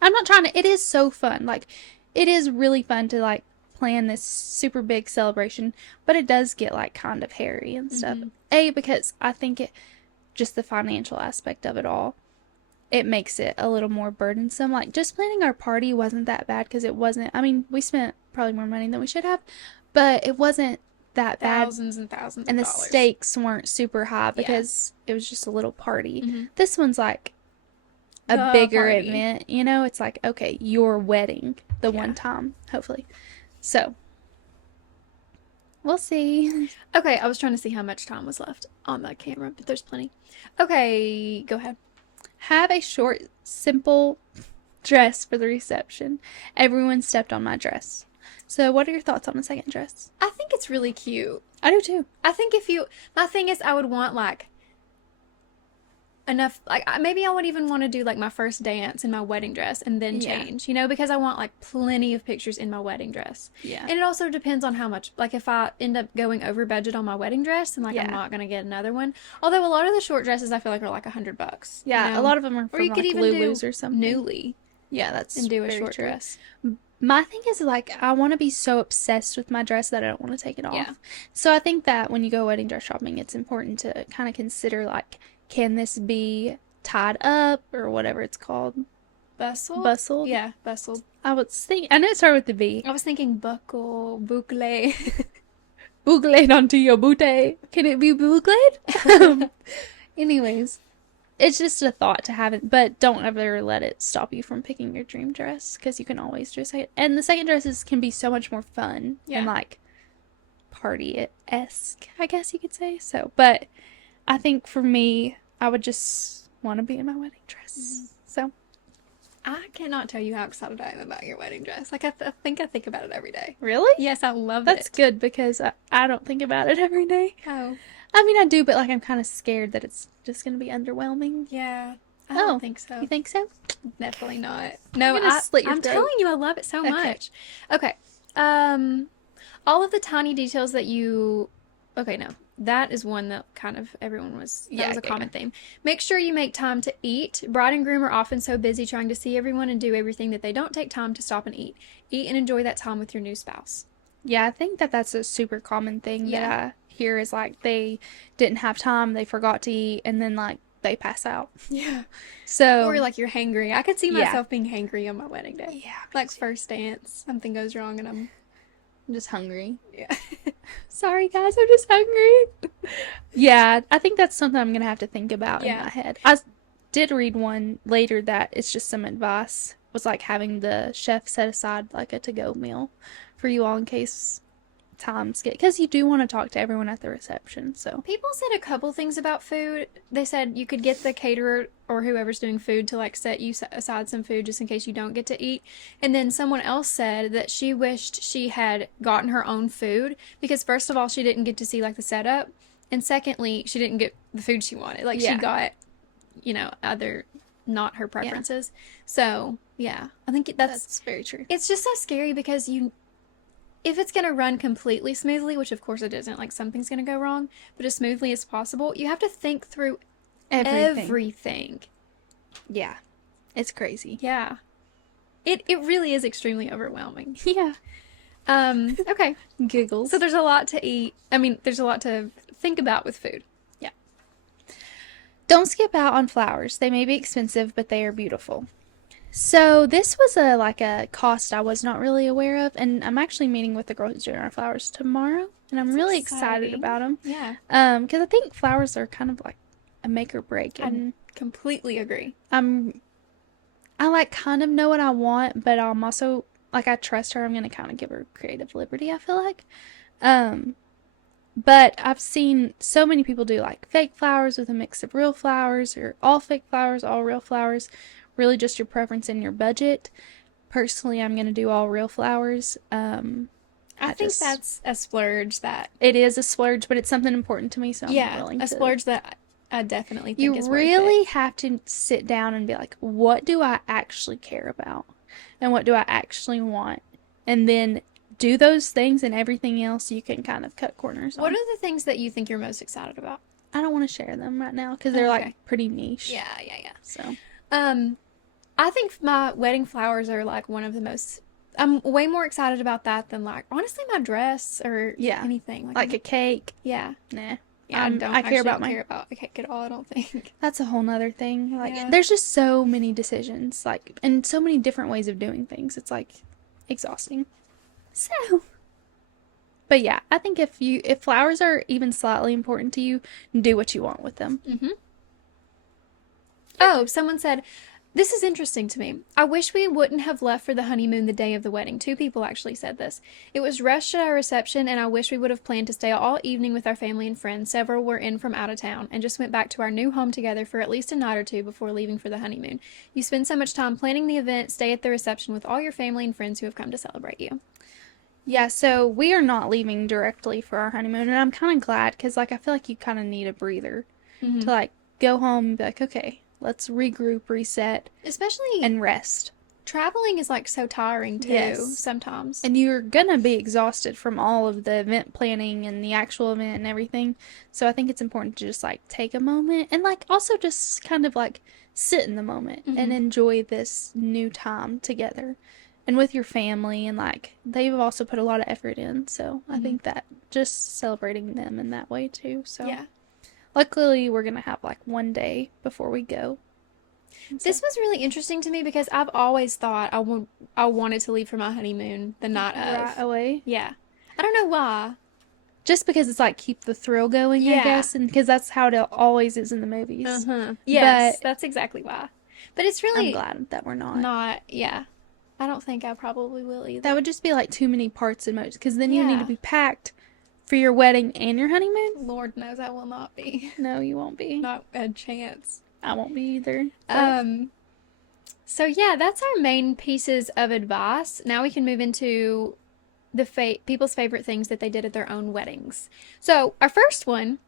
I'm not trying to. It is so fun. Like, it is really fun to, like, plan this super big celebration, but it does get, like, kind of hairy and stuff. Mm-hmm. Because I think just the financial aspect of it all, it makes it a little more burdensome. Like, just planning our party wasn't that bad because it wasn't, I mean, we spent probably more money than we should have, but it wasn't that bad. Thousands and thousands and of the dollars. Stakes weren't super high because it was just a little party. Mm-hmm. This one's like a bigger event, you know? It's like, okay, your wedding the one time, hopefully. So, we'll see. Okay, I was trying to see how much time was left on that camera, but there's plenty. Okay, go ahead. Have a short, simple dress for the reception. Everyone stepped on my dress. So, what are your thoughts on the second dress? I think it's really cute. I do too. I think my thing is I would want, like, enough, like, maybe I would even want to do, like, my first dance in my wedding dress and then change, you know, because I want, like, plenty of pictures in my wedding dress. Yeah. And it also depends on how much, like, if I end up going over budget on my wedding dress, and, like, I'm not going to get another one. Although a lot of the short dresses I feel like are, like, $100. Yeah, you know? A lot of them are from, or you could like, even Lulu's do or something. Nuuly. Yeah, that's and do a short dress. My thing is, like, I want to be so obsessed with my dress that I don't want to take it off. Yeah. So I think that when you go wedding dress shopping, it's important to kind of consider, like, can this be tied up or whatever it's called? Bustled? Yeah, bustled. I know it started with the B. I was thinking buckle, boucle. Boucled onto your booty. Can it be boucled? Anyways. It's just a thought to have it, but don't ever let it stop you from picking your dream dress, because you can always dress it. And the second dresses can be so much more fun and, like, party-esque, I guess you could say. So, but I think for me, I would just want to be in my wedding dress. Mm-hmm. So, I cannot tell you how excited I am about your wedding dress. Like, I think about it every day. Really? Yes, I love it. That's good, because I don't think about it every day. Oh. I mean, I do, but, like, I'm kind of scared that it's just going to be underwhelming. Yeah. I don't think so. You think so? Definitely not. No, I'm telling you, I love it so much. Okay. All of the tiny details that you... Okay, no. That is one that kind of everyone was... That was a common theme. Make sure you make time to eat. Bride and groom are often so busy trying to see everyone and do everything that they don't take time to stop and eat. Eat and enjoy that time with your new spouse. Yeah, I think that's a super common thing that I hear is, like, they didn't have time, they forgot to eat, and then, like, they pass out. Yeah. So... Or, like, you're hangry. I could see myself being hangry on my wedding day. Yeah. Like, first dance, something goes wrong and I'm just hungry. Yeah. Sorry, guys, I'm just hungry. Yeah, I think that's something I'm going to have to think about in my head. I did read one later that it's just some advice. It was, like, having the chef set aside, like, a to-go meal for you all in case times get... Because you do want to talk to everyone at the reception, so... People said a couple things about food. They said you could get the caterer or whoever's doing food to, like, set you aside some food just in case you don't get to eat. And then someone else said that she wished she had gotten her own food because, first of all, she didn't get to see, like, the setup. And secondly, she didn't get the food she wanted. Like, she got, you know, other... not her preferences. So, yeah. I think that's very true. It's just so scary because if it's going to run completely smoothly, which of course it isn't, like something's going to go wrong, but as smoothly as possible, you have to think through everything. Yeah. It's crazy. Yeah. It really is extremely overwhelming. Yeah. Okay. Giggles. So there's a lot to eat. I mean, there's a lot to think about with food. Yeah. Don't skip out on flowers. They may be expensive, but they are beautiful. So this was a cost I was not really aware of, and I'm actually meeting with the girl who's doing our flowers tomorrow, and I'm That's really excited exciting. about them. Yeah. Because I think flowers are kind of like a make or break, I and completely agree. I like kind of know what I want, but I'm also like I trust her. I'm gonna kind of give her creative liberty, I feel like. Um, but I've seen so many people do like fake flowers with a mix of real flowers, or all fake flowers, all real flowers. Really, just your preference and your budget. Personally, I'm gonna do all real flowers. I think that's a splurge that, it is a splurge, but it's something important to me, so I'm yeah, willing a to. splurge that I definitely think You is worth really it. have to sit down and be like, what do I actually care about? And what do I actually want? And then do those things, and everything else you can kind of cut corners What on. are the things that you think you're most excited about? I don't want to share them right now because they're Oh, like okay. pretty niche. Yeah, yeah, yeah. So, Um, I think my wedding flowers are like one of the most. I'm way more excited about that than like honestly my dress or yeah. anything. Like a cake. Yeah, Nah. yeah. I don't I care about care about a cake at all. I don't think. That's a whole nother thing. Like, Yeah. there's just so many decisions, like, and so many different ways of doing things. It's like exhausting. So, but yeah, I think if flowers are even slightly important to you, do what you want with them. Mm-hmm. Oh, someone said, this is interesting to me. I wish we wouldn't have left for the honeymoon the day of the wedding. Two people actually said this. It was rushed at our reception, and I wish we would have planned to stay all evening with our family and friends. Several were in from out of town, and just went back to our new home together for at least a night or two before leaving for the honeymoon. You spend so much time planning the event, stay at the reception with all your family and friends who have come to celebrate you. Yeah, so we are not leaving directly for our honeymoon, and I'm kind of glad because, like, I feel like you kind of need a breather to, like, go home and be like, okay, let's regroup, reset, Especially and rest. traveling is like so tiring too Yes. sometimes. And you're gonna be exhausted from all of the event planning and the actual event and everything. So I think it's important to just like take a moment and like also just kind of like sit in the moment and enjoy this new time together and with your family, and like they've also put a lot of effort in. So I think that just celebrating them in that way too. So Yeah. luckily we're gonna have like one day before we go. This was really interesting to me because I've always thought I wanted to leave for my honeymoon the night Right of. away. Yeah. I don't know why. Just because it's like keep the thrill going, I Yeah. guess, and because that's how it always is in the movies. Yes, But that's exactly why. But it's I'm really glad that we're not. not, yeah. I don't think I probably will either. That would just be like too many parts and modes, because then you need Yeah. to be packed for your wedding and your honeymoon. Lord knows I will not be. No, you won't be. Not a chance. I won't be either. But So yeah, that's our main pieces of advice. Now we can move into the people's favorite things that they did at their own weddings. So our first one,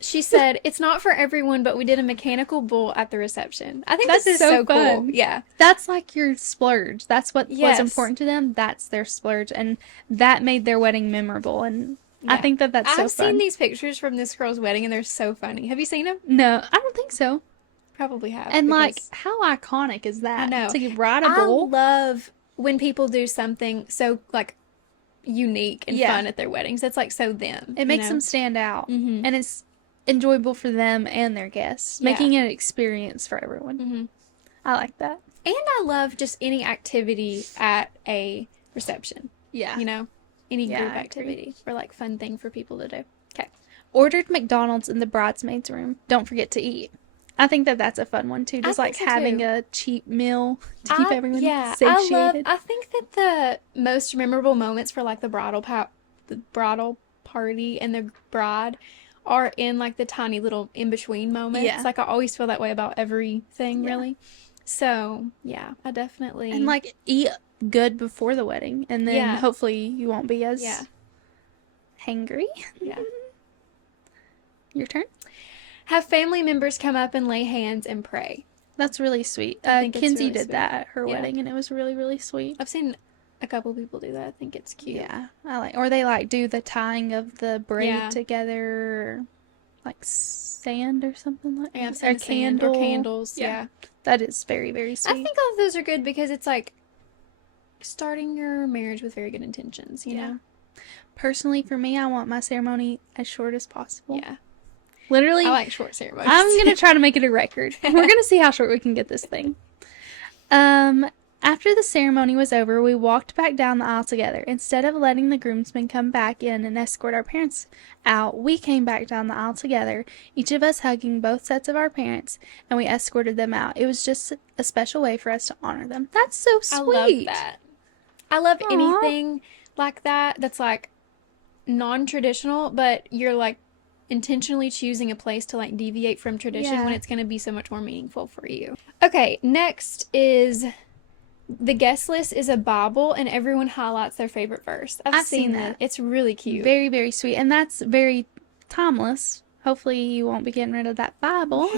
she said, it's not for everyone, but we did a mechanical bull at the reception. I think That's this is so so cool. fun. Yeah. that's like your splurge. That's what Yes. was important to them. That's their splurge, and that made their wedding memorable. And I Yeah. think that that's so I've fun. seen these pictures from this girl's wedding and they're so funny. Have you seen them? No, I don't think so. Probably have. And like, because how iconic is that? I know. To ride a I bull. love when people do something so like unique and Yeah. fun at their weddings. It's like so them. It makes them stand out, Mhm. and it's enjoyable for them and their guests, Yeah. making it an experience for everyone. Mhm. I like that. And I love just any activity at a reception. Yeah. You know, any Yeah, group I agree. activity or like fun thing for people to do. Okay. Ordered McDonald's in the bridesmaids' room. Don't forget to eat. I think that that's a fun one too. Just I like think so, having too. a cheap meal to keep everyone yeah, satiated. I think that the most memorable moments for like the bridal party and the bride are in like the tiny little in between moments. Yeah. Like I always feel that way about everything, Yeah. really. So yeah, I definitely And like eat good before the wedding, and then Yeah. hopefully you won't be as Yeah. hangry. Yeah. Your turn. Have family members come up and lay hands and pray. That's really sweet. I think it's Kinsey really did sweet. that at her Yeah. wedding, and it was really, really sweet. I've seen a couple people do that. I think it's cute. Yeah, I like, or they like do the tying of the braid Yeah. together, like sand or something like Yeah, I've that. seen Or the sand or candle. candles. Yeah. Yeah. That is very, very I sweet. think all of those are good because it's like starting your marriage with very good intentions, you Yeah. know? Personally, for me, I want my ceremony as short as possible. Yeah. Literally, I like short ceremonies. I'm going to try to make it a record. We're going to see how short we can get this thing. After the ceremony was over, we walked back down the aisle together. Instead of letting the groomsmen come back in and escort our parents out, we came back down the aisle together, each of us hugging both sets of our parents, and we escorted them out. It was just a special way for us to honor them. That's so sweet. I love that. I love Aww. anything like that that's like non-traditional, but you're like intentionally choosing a place to like deviate from tradition when it's going to be so much more meaningful for you. Okay, next is the guest list is a Bible and everyone highlights their favorite verse. I've seen that. It's really cute. Very, very sweet. And that's very timeless. Hopefully you won't be getting rid of that Bible.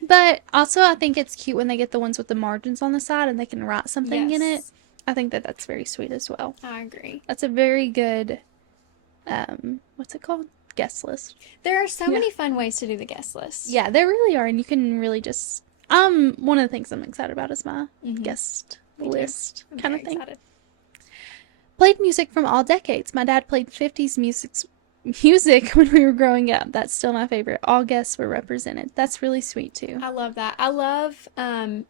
But also I think it's cute when they get the ones with the margins on the side and they can write something in it. I think that that's very sweet as well. I agree. That's a very good, what's it called? Guest list. There are so many fun ways to do the guest list. Yeah, there really are. And you can really just, one of the things I'm excited about is my guest list kind of thing. Excited. Played music from all decades. My dad played 50s music when we were growing up. That's still my favorite. All guests were represented. That's really sweet too. I love that. I love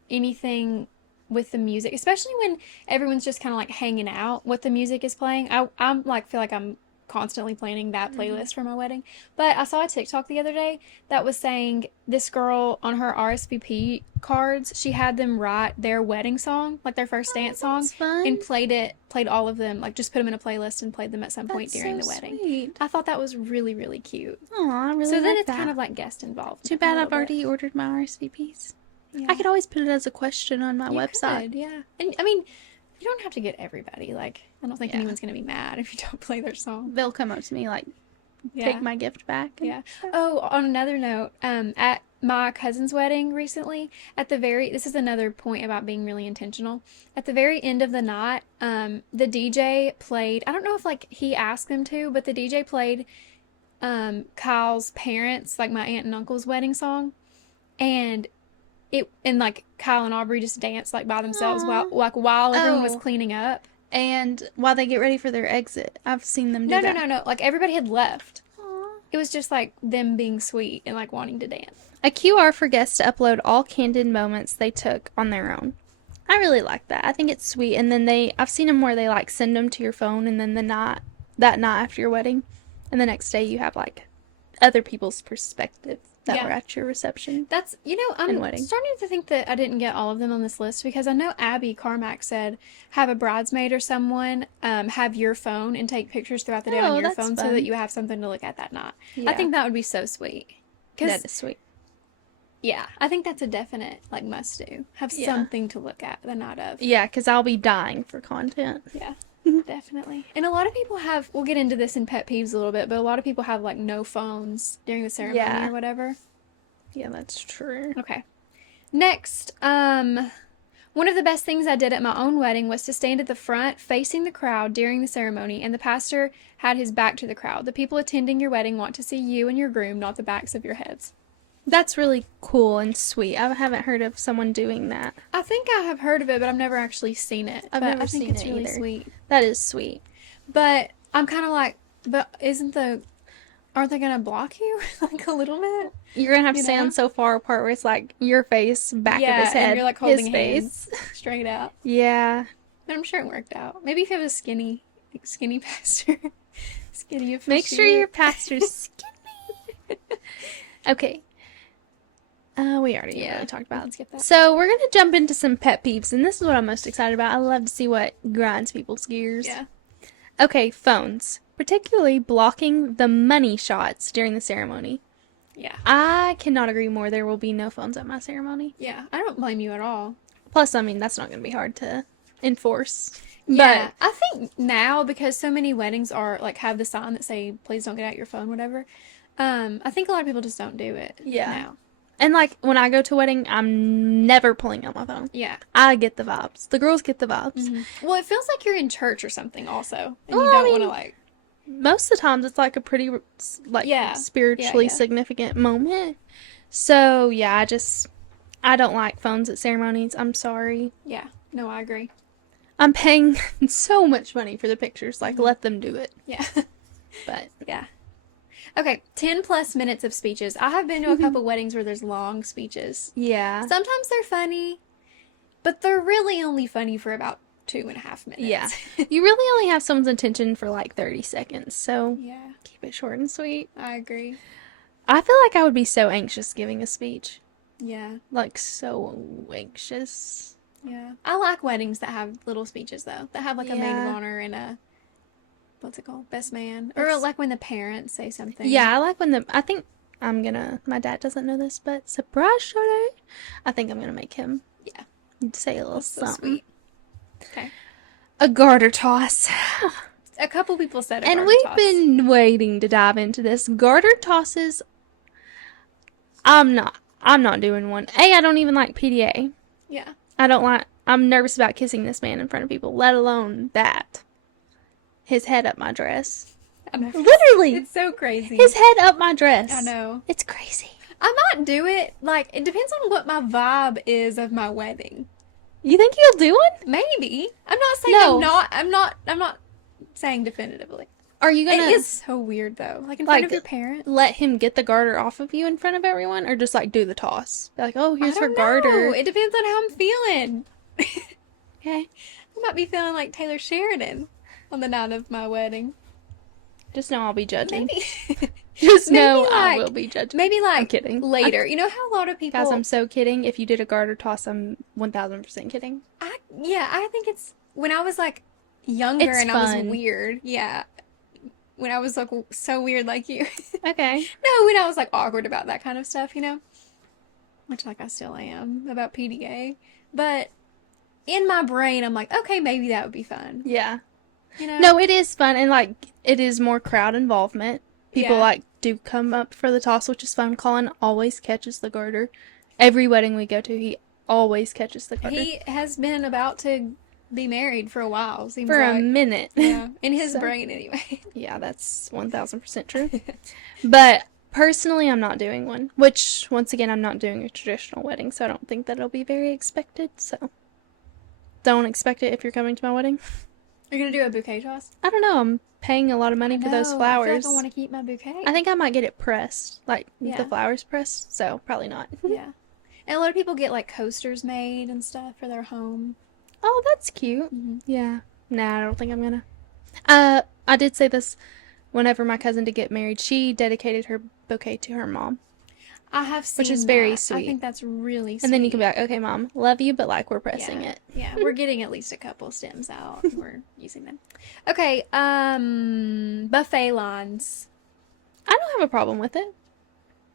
anything with the music, especially when everyone's just kind of like hanging out. What the music is playing, I'm like feel like I'm constantly planning that playlist for my wedding. But I saw a TikTok the other day that was saying this girl on her RSVP cards, she had them write their wedding song, like their first dance song, and played all of them, like just put them in a playlist and played them at some point during the wedding. Sweet. I thought that was really, really cute. Oh, I really so then like it's that. kind of like guest involved. Too bad I've already ordered my RSVPs. Yeah. I could always put it as a question on my website. Could, yeah. And I mean, you don't have to get everybody. Like, I don't think anyone's going to be mad if you don't play their song. They'll come up to me, like, take my gift back. Yeah. Oh, on another note, at my cousin's wedding recently, this is another point about being really intentional. At the very end of the night, the DJ played, I don't know if, like, he asked them to, but the DJ played Kyle's parents, like, my aunt and uncle's wedding song. And like Kyle and Aubrey just danced like by themselves while everyone was cleaning up. And while they get ready for their exit. I've seen them do that. No. Like everybody had left. It was just like them being sweet and like wanting to dance. A QR for guests to upload all candid moments they took on their own. I really like that. I think it's sweet. And then I've seen them where they like send them to your phone, and then that night after your wedding, and the next day you have like other people's perspective that were at your reception. That's, I'm starting to think that I didn't get all of them on this list, because I know Abby Carmack said have a bridesmaid or someone have your phone and take pictures throughout the day on your phone so that you have something to look at that night. Yeah. I think that would be so sweet. That is sweet. Yeah, I think that's a definite like must do. Have something to look at the night of. Yeah, because I'll be dying for content. Yeah. Definitely. And a lot of people we'll get into this in pet peeves a little bit, but a lot of people have like no phones during the ceremony or whatever. Yeah, that's true. Okay. Next, one of the best things I did at my own wedding was to stand at the front facing the crowd during the ceremony, and the pastor had his back to the crowd. The people attending your wedding want to see you and your groom, not the backs of your heads. That's really cool and sweet. I haven't heard of someone doing that. I think I have heard of it, but I've never actually seen it. I've never seen it really either. Sweet. That is sweet. But I'm kind of like, aren't they going to block you like a little bit? You're going to have to stand so far apart where it's like your face, back of his head, and you're like holding his face straight out. Yeah. But I'm sure it worked out. Maybe if you have a skinny pastor. Skinny officiant. Make sure your pastor's skinny. Okay. We already really talked about it. Let's skip that. So we're going to jump into some pet peeves, and this is what I'm most excited about. I love to see what grinds people's gears. Yeah. Okay, phones. Particularly blocking the money shots during the ceremony. Yeah. I cannot agree more. There will be no phones at my ceremony. Yeah, I don't blame you at all. Plus, I mean, that's not going to be hard to enforce. Yeah, but I think now, because so many weddings are like have the sign that say, please don't get out your phone, whatever, I think a lot of people just don't do it now. And, like, when I go to a wedding, I'm never pulling out my phone. Yeah. I get the vibes. The girls get the vibes. Mm-hmm. Well, it feels like you're in church or something also. And you don't want to, like... Most of the times, it's, like, a pretty, like, spiritually significant moment. So, yeah, I don't like phones at ceremonies. I'm sorry. Yeah. No, I agree. I'm paying so much money for the pictures. Like, let them do it. Yeah. But, yeah. Okay, 10 plus minutes of speeches. I have been to a couple weddings where there's long speeches. Yeah. Sometimes they're funny, but they're really only funny for about 2.5 minutes. Yeah. You really only have someone's attention for like 30 seconds, so Yeah, keep it short and sweet. I agree. I feel like I would be so anxious giving a speech. Yeah, Like, so anxious. yeah. I like weddings that have little speeches, though, that have like a maid of Yeah. honor and a, what's it called? Best man. Or Best- like when the parents say something. Yeah, I like when I think my dad doesn't know this, but surprise, Shorty. I think I'm gonna make him Yeah. say a little That's so something. sweet. Okay. A garter toss. A couple people said a And garter we've toss. been waiting to dive into this. Garter tosses, I'm not doing one. I don't even like PDA. Yeah. I'm nervous about kissing this man in front of people, let alone that. His head up my dress. I know. Literally. It's so crazy. His head up my dress. I know. It's crazy. I might do it. Like, it depends on what my vibe is of my wedding. You think you'll do one? Maybe. I'm not saying No. I'm not saying definitively. Are you gonna It is so weird though. Like in front of your parents. let him get the garter off of you in front of everyone, or just like do the toss? Be like, oh, here's I her don't garter. know. It depends on how I'm feeling. Okay. I might be feeling like Taylor Sheridan on the night of my wedding. Just know I'll be judging. Maybe. Just know Maybe, I like- will be judging. Maybe like I'm kidding. later. You know how a lot of people. Guys, I'm so kidding. If you did a garter toss, I'm 1000% kidding. I think it's when I was like younger It's and I was fun. weird. Yeah. When I was like so weird like you. Okay. No, when I was like awkward about that kind of stuff, you know? Which like I still am about PDA. But in my brain I'm like, okay, maybe that would be fun. Yeah. You know? No, it is fun, and like it is more crowd involvement. People Yeah. like do come up for the toss, which is fun. Colin always catches the garter. Every wedding we go to, he always catches the garter. He has been about to be married for a while, seems For a like. minute. Yeah. In his So- brain anyway. Yeah, that's 1000% true. But personally, I'm not doing one. Which, once again, I'm not doing a traditional wedding, so I don't think that it'll be very expected. So, don't expect it if you're coming to my wedding. You're gonna do a bouquet toss? I don't know. I'm paying a lot of money for those No, flowers. I feel like I want to keep my bouquet. I think I might get it pressed, like Yeah. the flowers pressed. So probably not. Yeah. And a lot of people get like coasters made and stuff for their home. Oh, that's cute. Mhm. Yeah. Nah, I don't think I'm gonna. I did say this whenever my cousin did get married. She dedicated her bouquet to her mom. I have seen Which is very that. I sweet. think that's really sweet. And then you can be like, okay, mom, love you, but like we're pressing yeah. it. Yeah, we're getting at least a couple stems out. And we're using them. Okay, buffet lines. I don't have a problem with it.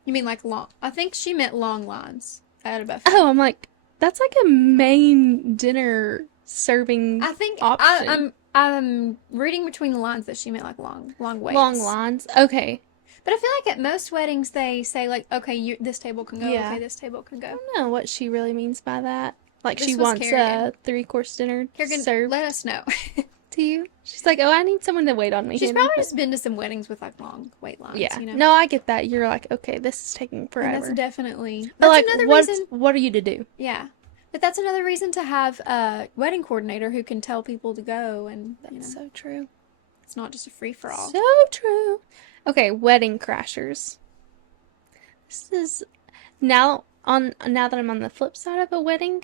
You mean like long? I think she meant long lines at a buffet. Oh, I'm like, that's like a main dinner serving I think option. I'm reading between the lines that she meant like long waits. long lines. Okay. But I feel like at most weddings they say like, okay, this table can go. Yeah. Okay, this table can I go. don't know what she really means by that. Like This she was wants Kerrigan. a 3-course dinner Kerrigan, served let us know. to you. She's like, oh, I need someone to wait on me. She's honey." probably But- just been to some weddings with like long wait lines. yeah. You know? No, I get that. You're like, okay, this is taking And forever. that's definitely. But That's like, another what reason. what are you to do? Yeah. But that's another reason to have a wedding coordinator who can tell people to go, and That's so true. it's not just a free for all. So true. Okay, wedding crashers. This is now that I'm on the flip side of a wedding,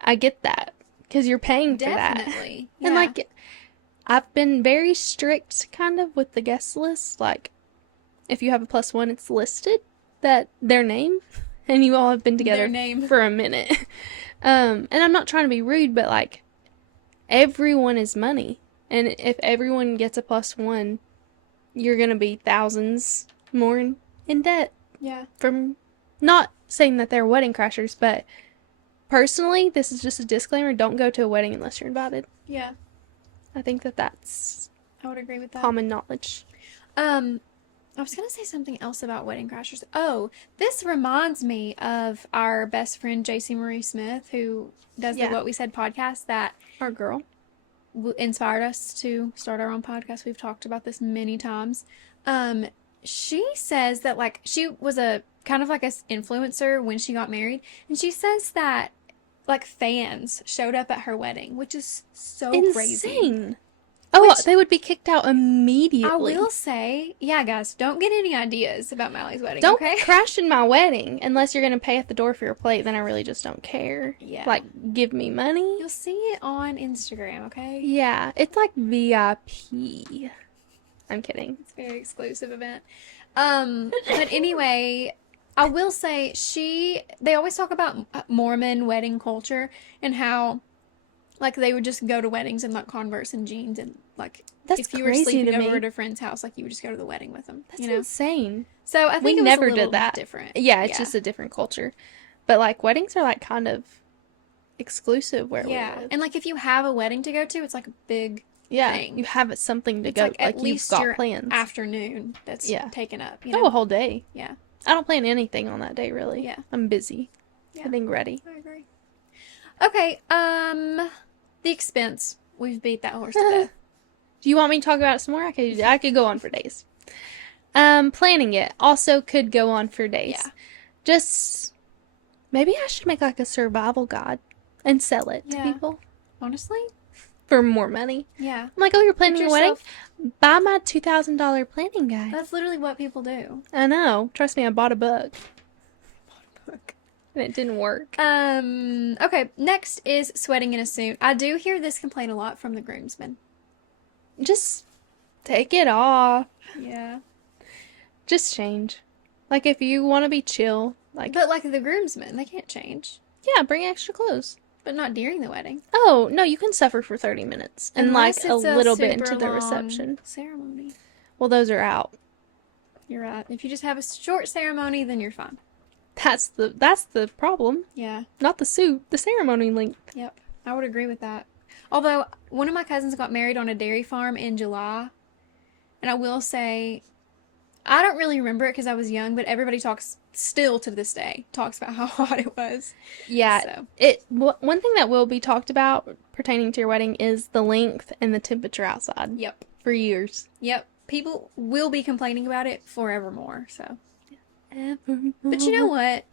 I get that because you're paying for that. Definitely. And Yeah. like I've been very strict kind of with the guest list. Like if you have a +1, it's listed that their name and you all have been together Their name. for a minute. And I'm not trying to be rude, but like everyone is money. And if everyone gets a +1, you're going to be thousands more in debt Yeah. from not saying that they're wedding crashers, but personally, this is just a disclaimer. Don't go to a wedding unless you're invited. Yeah. I think that that's I would agree with that. common knowledge. I was gonna say something else about wedding crashers. Oh, this reminds me of our best friend JC Marie Smith, who does Yeah. the What We Said podcast that Our girl. inspired us to start our own podcast. We've talked about this many times. She says that like she was a kind of like a influencer when she got married, and she says that like fans showed up at her wedding, which is so crazy. Insane. Oh, Which they would be kicked out I immediately. will say, yeah, guys, don't get any ideas about Mallie's wedding, Don't okay? crash in my wedding unless you're going to pay at the door for your plate. Then I really just don't care. Yeah. Like, give me money. You'll see it on Instagram, okay? Yeah, it's like VIP. I'm kidding. It's a very exclusive event. But anyway, I will say they always talk about Mormon wedding culture and how like they would just go to weddings in like Converse and jeans and like That's if you were crazy sleeping to over me. at a friend's house, like you would just go to the wedding with them. That's insane. So I think We it was never a little did that. different. Yeah, it's just a different culture. But like weddings are like kind of exclusive where we live. And like if you have a wedding to go to, it's like a big thing. You have something to It's go. like at you've least got your plans. afternoon that's taken up. Oh, a whole day. Yeah. I don't plan anything on that day really. Yeah. I'm busy. Yeah. Getting ready. I agree. Okay, the expense. We've beat that horse to death. Do you want me to talk about it some more? I could go on for days. Planning it also could go on for days. Yeah. Just maybe I should make like a survival guide and sell it to people Honestly? for more money. Yeah. I'm like, oh, you're planning Put a wedding? yourself- Buy my $2,000 planning guide. That's literally what people do. I know. Trust me, I bought a book. And it didn't work. Okay, next is sweating in a suit. I do hear this complaint a lot from the groomsmen. Just take it off. Yeah. Just change. Like if you want to be chill, like But like the groomsmen, they can't change. yeah, bring extra clothes. But not during the wedding. Oh, no, you can suffer for 30 minutes and Unless like a it's little bit super into the long reception. ceremony. Well, those are out. You're right. If you just have a short ceremony, then you're fine. That's the problem. Yeah. Not the suit, the ceremony length. Yep. I would agree with that. Although one of my cousins got married on a dairy farm in July, and I will say I don't really remember it because I was young, but everybody talks still to this day talks about how hot it was. Yeah. So. One thing that will be talked about pertaining to your wedding is the length and the temperature outside. Yep. For years. Yep. People will be complaining about it forevermore, so. Evermore. But you know what?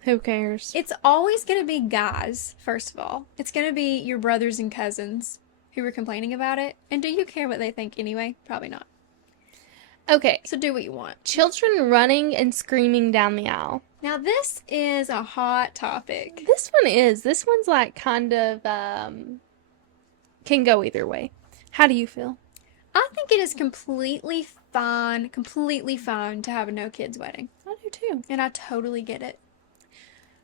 Who cares? It's always going to be guys, first of all. It's going to be your brothers and cousins who are complaining about it. And do you care what they think anyway? Probably not. Okay. So do what you want. Children running and screaming down the aisle. Now this is a hot topic. This one's like kind of can go either way. How do you feel? I think it is completely fine to have a no kids wedding. I do too. And I totally get it.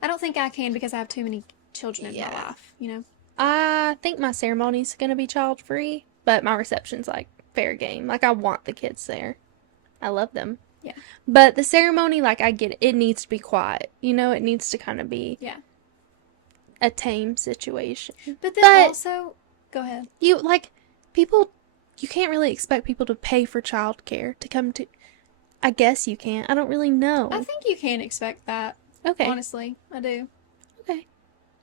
I don't think I can because I have too many children in my life, you know? I think my ceremony's gonna be child free, but my reception's like fair game. Like I want the kids there. I love them. Yeah. But the ceremony, like I get it. It needs to be quiet. You know, it needs to kind of be a tame situation. But then also, go ahead. You can't really expect people to pay for childcare to come to. I guess you can't. I don't really know. I think you can expect that. Okay. Honestly, I do. Okay.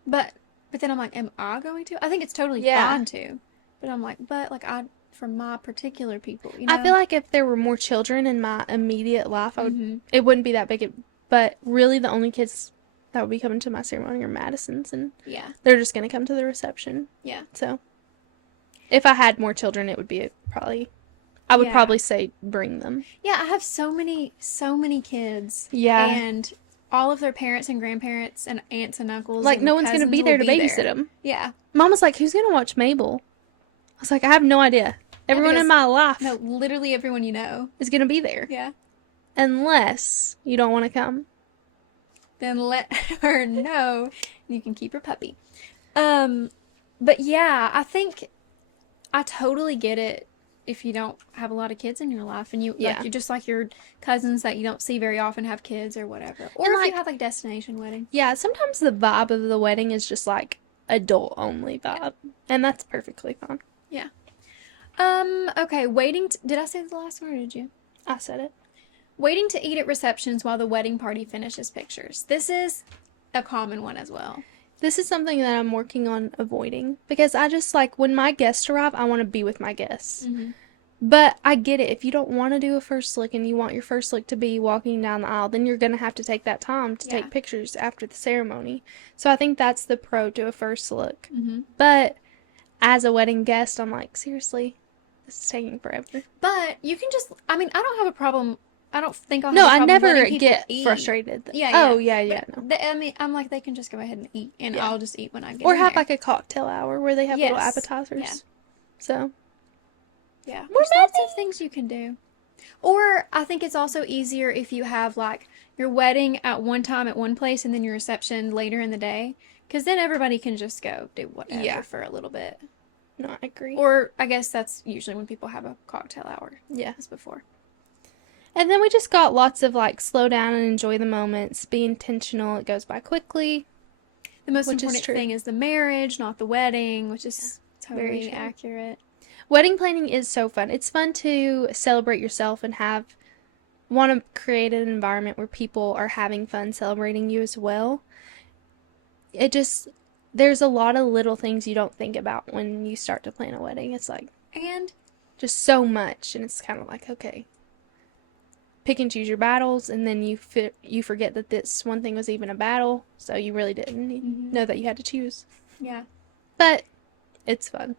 But then I'm like, am I going to? I think it's totally fine to. But I'm like, for my particular people, you know? I feel like if there were more children in my immediate life, it wouldn't be that big. But really, the only kids that would be coming to my ceremony are Madison's, and they're just going to come to the reception. Yeah. So, if I had more children, it would be I would probably say bring them. Yeah, I have so many kids. Yeah. And all of their parents and grandparents and aunts and uncles. Like, and no one's going to be there to babysit them. Yeah. Mom was like, who's going to watch Mabel? I was like, I have no idea. Everyone in my life No, literally everyone you know. is going to be there. Yeah. Unless you don't want to come. Then let her know. You can keep her puppy. But yeah, I think I totally get it if you don't have a lot of kids in your life and you're just like your cousins that you don't see very often have kids or whatever. Or if you have like destination wedding. Yeah, sometimes the vibe of the wedding is just like adult only vibe. Yeah. And that's perfectly fine. Yeah. Okay, did I say the last one or did you? I said it. Waiting to eat at receptions while the wedding party finishes pictures. This is a common one as well. This is something that I'm working on avoiding because I just like when my guests arrive, I want to be with my guests. Mm-hmm. But I get it. If you don't want to do a first look and you want your first look to be walking down the aisle, then you're going to have to take that time to take pictures after the ceremony. So I think that's the pro to a first look. Mm-hmm. But as a wedding guest, I'm like, seriously, It's taking forever. But you can just, I mean, I don't have a problem. I don't think I'll have No, a I problem never letting people get eat. frustrated. Yeah, Oh, yeah. yeah, But no. I mean, I'm like, they can just go ahead and eat, and Yeah. I'll just eat when I get Or in have there. like a cocktail hour where they have little Yes. appetizers. Yeah. So, Yeah. We're There's lots ready. of things you can do. Or I think it's also easier if you have like your wedding at one time at one place and then your reception later in the day. Because then everybody can just go do whatever Yeah. for a little bit. No, I agree. Or I guess that's usually when people have a cocktail hour. Yeah. As before. And then we just got lots of like slow down and enjoy the moments, be intentional, it goes by quickly. The most Which is important true. thing is the marriage, not the wedding, which is Very totally true. accurate. Wedding planning is so fun. It's fun to celebrate yourself and want to create an environment where people are having fun celebrating you as well. There's a lot of little things you don't think about when you start to plan a wedding. It's like, And just so much, and it's kind of like, okay, pick and choose your battles, and then you forget that this one thing was even a battle, so you really didn't know that you had to choose. yeah. But it's fun.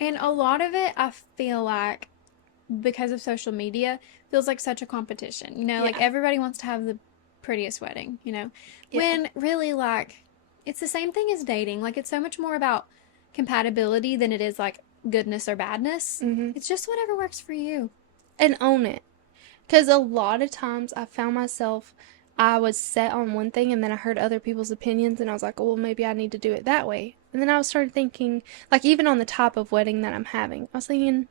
And a lot of it, I feel like, because of social media, feels like such a competition. You know, like Yeah. everybody wants to have the prettiest wedding, you know? Yeah. When really, like, it's the same thing as dating. Like, it's so much more about compatibility than it is like goodness or badness. It's just whatever works for you. And own it. Because a lot of times I found myself, I was set on one thing and then I heard other people's opinions and I was like, oh, well, maybe I need to do it that way. And then I started thinking, like, even on the type of wedding that I'm having, I was thinking,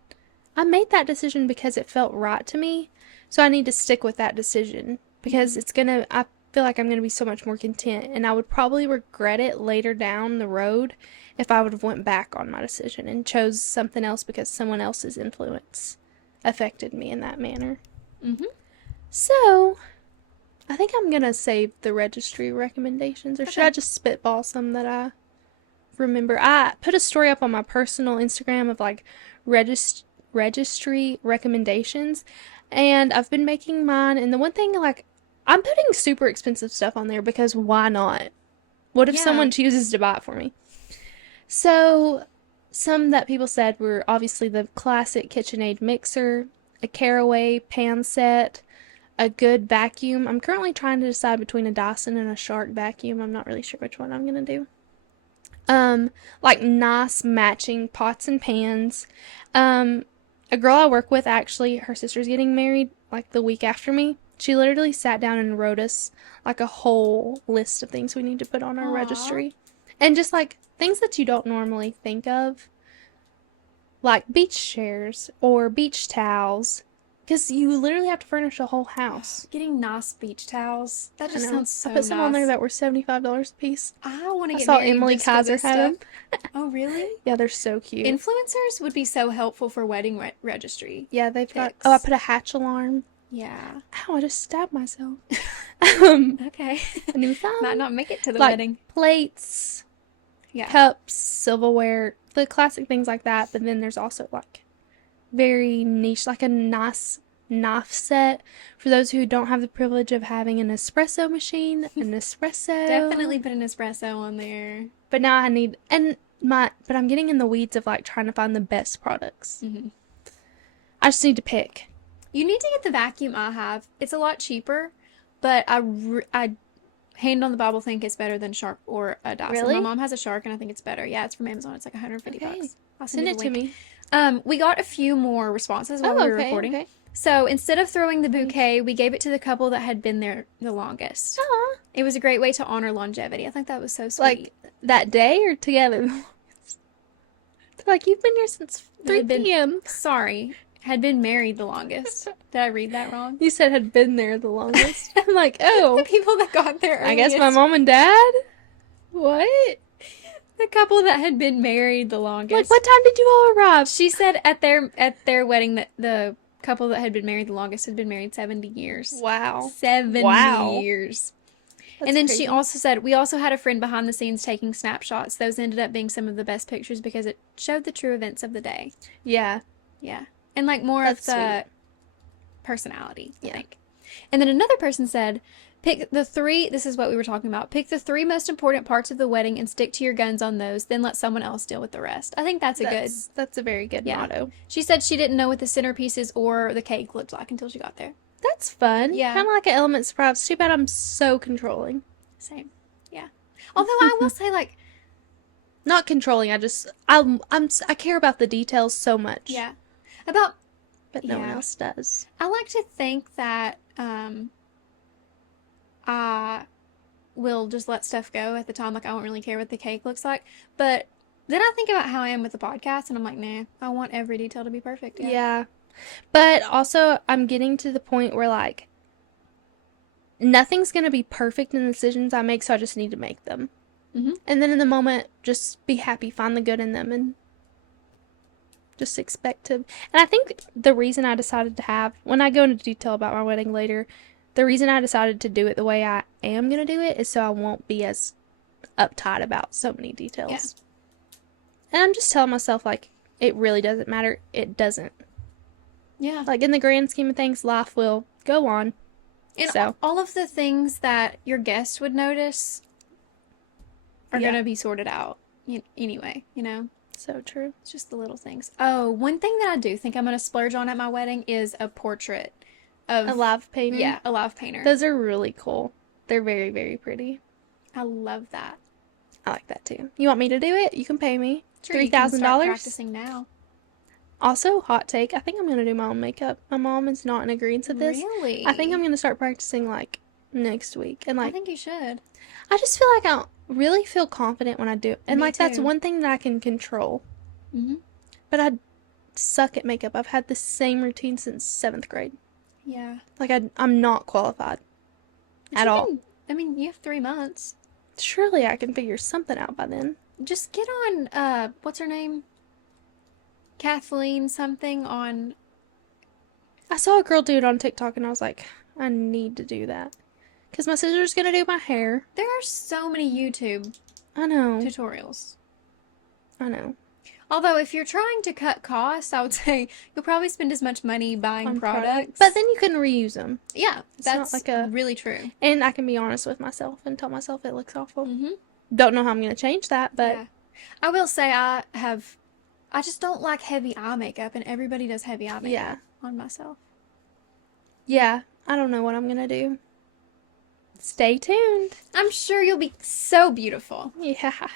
I made that decision because it felt right to me. So I need to stick with that decision because I feel like I'm going to be so much more content. And I would probably regret it later down the road if I would have went back on my decision and chose something else because someone else's influence affected me in that manner. So, I think I'm going to save the registry recommendations, or should I just spitball some that I remember? I put a story up on my personal Instagram of like registry recommendations, and I've been making mine, and the one thing, like, I'm putting super expensive stuff on there because why not? What if someone chooses to buy it for me? So, some that people said were obviously the classic KitchenAid mixer, a Caraway pan set, a good vacuum. I'm currently trying to decide between a Dyson and a Shark vacuum. I'm not really sure which one I'm gonna do. Like nice matching pots and pans. A girl I work with, actually, her sister's getting married like the week after me. She literally sat down and wrote us like a whole list of things we need to put on our registry. And just like things that you don't normally think of. Like beach chairs or beach towels. Because you literally have to furnish a whole house. Getting nice beach towels. That just sounds so I put some on there nice. that were $75 a piece. I want to I get saw married Emily just for Kaiser this had them. stuff. Oh, really? Yeah, they're so cute. Influencers would be so helpful for wedding registry. Yeah, they've got. Picks. Oh, I put a hatch alarm. Yeah. Ow, I just stabbed myself. Okay. A new thumb. Might not make it to the Like wedding. plates, Yeah. cups, silverware, the classic things like that. But then there's also like very niche, like a nice knife set for those who don't have the privilege of having an espresso machine. An espresso. Definitely put an espresso on there. But now I need but I'm getting in the weeds of like trying to find the best products. I just need to pick. You need to get the vacuum I have. It's a lot cheaper, but I hand on the Bible think it's better than Shark or a Dyson. Really? My mom has a Shark and I think it's better. Yeah, it's from Amazon. It's like $150. I'll Send you it the to link. me. We got a few more responses while we were recording. Okay. So instead of throwing the bouquet, we gave it to the couple that had been there the longest. Aww. It was a great way to honor longevity. I think that was so sweet. Like that day or together? Like, you've been here since 3 p.m. Sorry, had been married the longest. Did I read that wrong? You said had been there the longest. I'm like, oh. The people that got there earliest. I guess my mom and dad? What? The couple that had been married the longest. Like, what time did you all arrive? She said at their wedding that the couple that had been married the longest had been married 70 years. Wow. 70 years. That's and then crazy. she also said, we also had a friend behind the scenes taking snapshots. Those ended up being some of the best pictures because it showed the true events of the day. Yeah. Yeah. And like more That's of the sweet. personality, I think. And then another person said, pick the three, this is what we were talking about, pick the three most important parts of the wedding and stick to your guns on those, then let someone else deal with the rest. I think That's a very good motto. She said she didn't know what the centerpieces or the cake looked like until she got there. That's fun. Yeah. Kind of like an element surprise. Too bad I'm so controlling. Same. Yeah. Although I will say, like, not controlling. I care about the details so much. Yeah. But no one else does. I like to think that I will just let stuff go at the time. Like, I won't really care what the cake looks like. But then I think about how I am with the podcast, and I'm like, nah, I want every detail to be perfect. Yeah. But also, I'm getting to the point where, like, nothing's going to be perfect in the decisions I make, so I just need to make them. Mm-hmm. And then in the moment, just be happy, find the good in them, and just expect to. And I think the reason I decided to have, when I go into detail about my wedding later, the reason I decided to do it the way I am going to do it is so I won't be as uptight about so many details. Yeah. And I'm just telling myself, like, it really doesn't matter. It doesn't. Yeah. Like, in the grand scheme of things, life will go on. And so all of the things that your guests would notice are going to be sorted out anyway, you know? So true. It's just the little things. Oh, one thing that I do think I'm going to splurge on at my wedding is a portrait of... A live painter? Yeah, a live painter. Those are really cool. They're very, very pretty. I love that. I like that too. You want me to do it? You can pay me. Sure, $3,000. Practicing now. Also, hot take, I think I'm going to do my own makeup. My mom is not in agreement with this. Really? I think I'm going to start practicing, like, next week. And, like, I think you should. I just feel like I really feel confident when I do it. And, Me like, that's too. one thing that I can control. Mm-hmm. But I suck at makeup. I've had the same routine since 7th grade. Yeah. Like, I'm not qualified at all. I mean, you have 3 months. Surely I can figure something out by then. Just get on, what's her name? Kathleen something on... I saw a girl do it on TikTok and I was like, I need to do that. Because my sister's going to do my hair. There are so many YouTube I know. tutorials. I know. Although, if you're trying to cut costs, I would say you'll probably spend as much money buying products. But then you can reuse them. Yeah, that's not like really true. And I can be honest with myself and tell myself it looks awful. Mm-hmm. Don't know how I'm going to change that, but... Yeah. I will say I just don't like heavy eye makeup, and everybody does heavy eye makeup on myself. Yeah, I don't know what I'm going to do. Stay tuned. I'm sure you'll be so beautiful. Yeah.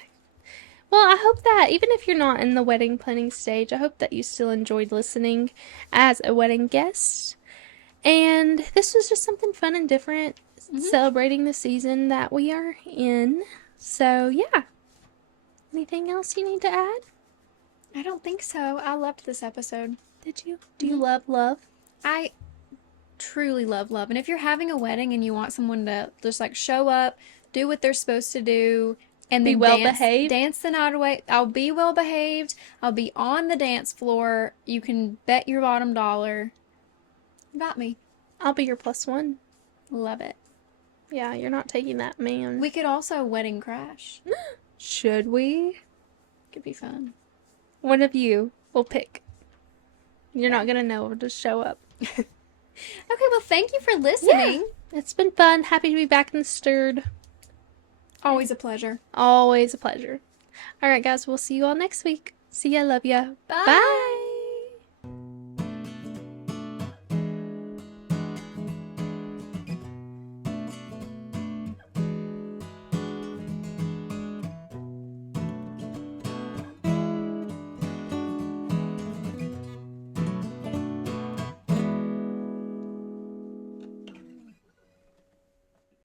Well, I hope that even if you're not in the wedding planning stage, I hope that you still enjoyed listening as a wedding guest. And this was just something fun and different, celebrating the season that we are in. So, yeah. Anything else you need to add? I don't think so. I loved this episode. Did you? Do you love love? I truly love love. And if you're having a wedding and you want someone to just like show up, do what they're supposed to do, and be then well behaved, dance the night away. I'll be well behaved. I'll be on the dance floor. You can bet your bottom dollar. Got me. I'll be your +1. Love it. Yeah, you're not taking that man. We could also wedding crash. Should we? Could be fun. One of you will pick. You're not gonna know. We'll just show up. Okay, well, thank you for listening. Yeah, it's been fun. Happy to be back in the stirred. Always a pleasure. Always a pleasure. All right, guys. We'll see you all next week. See ya. Love ya. Bye. Bye.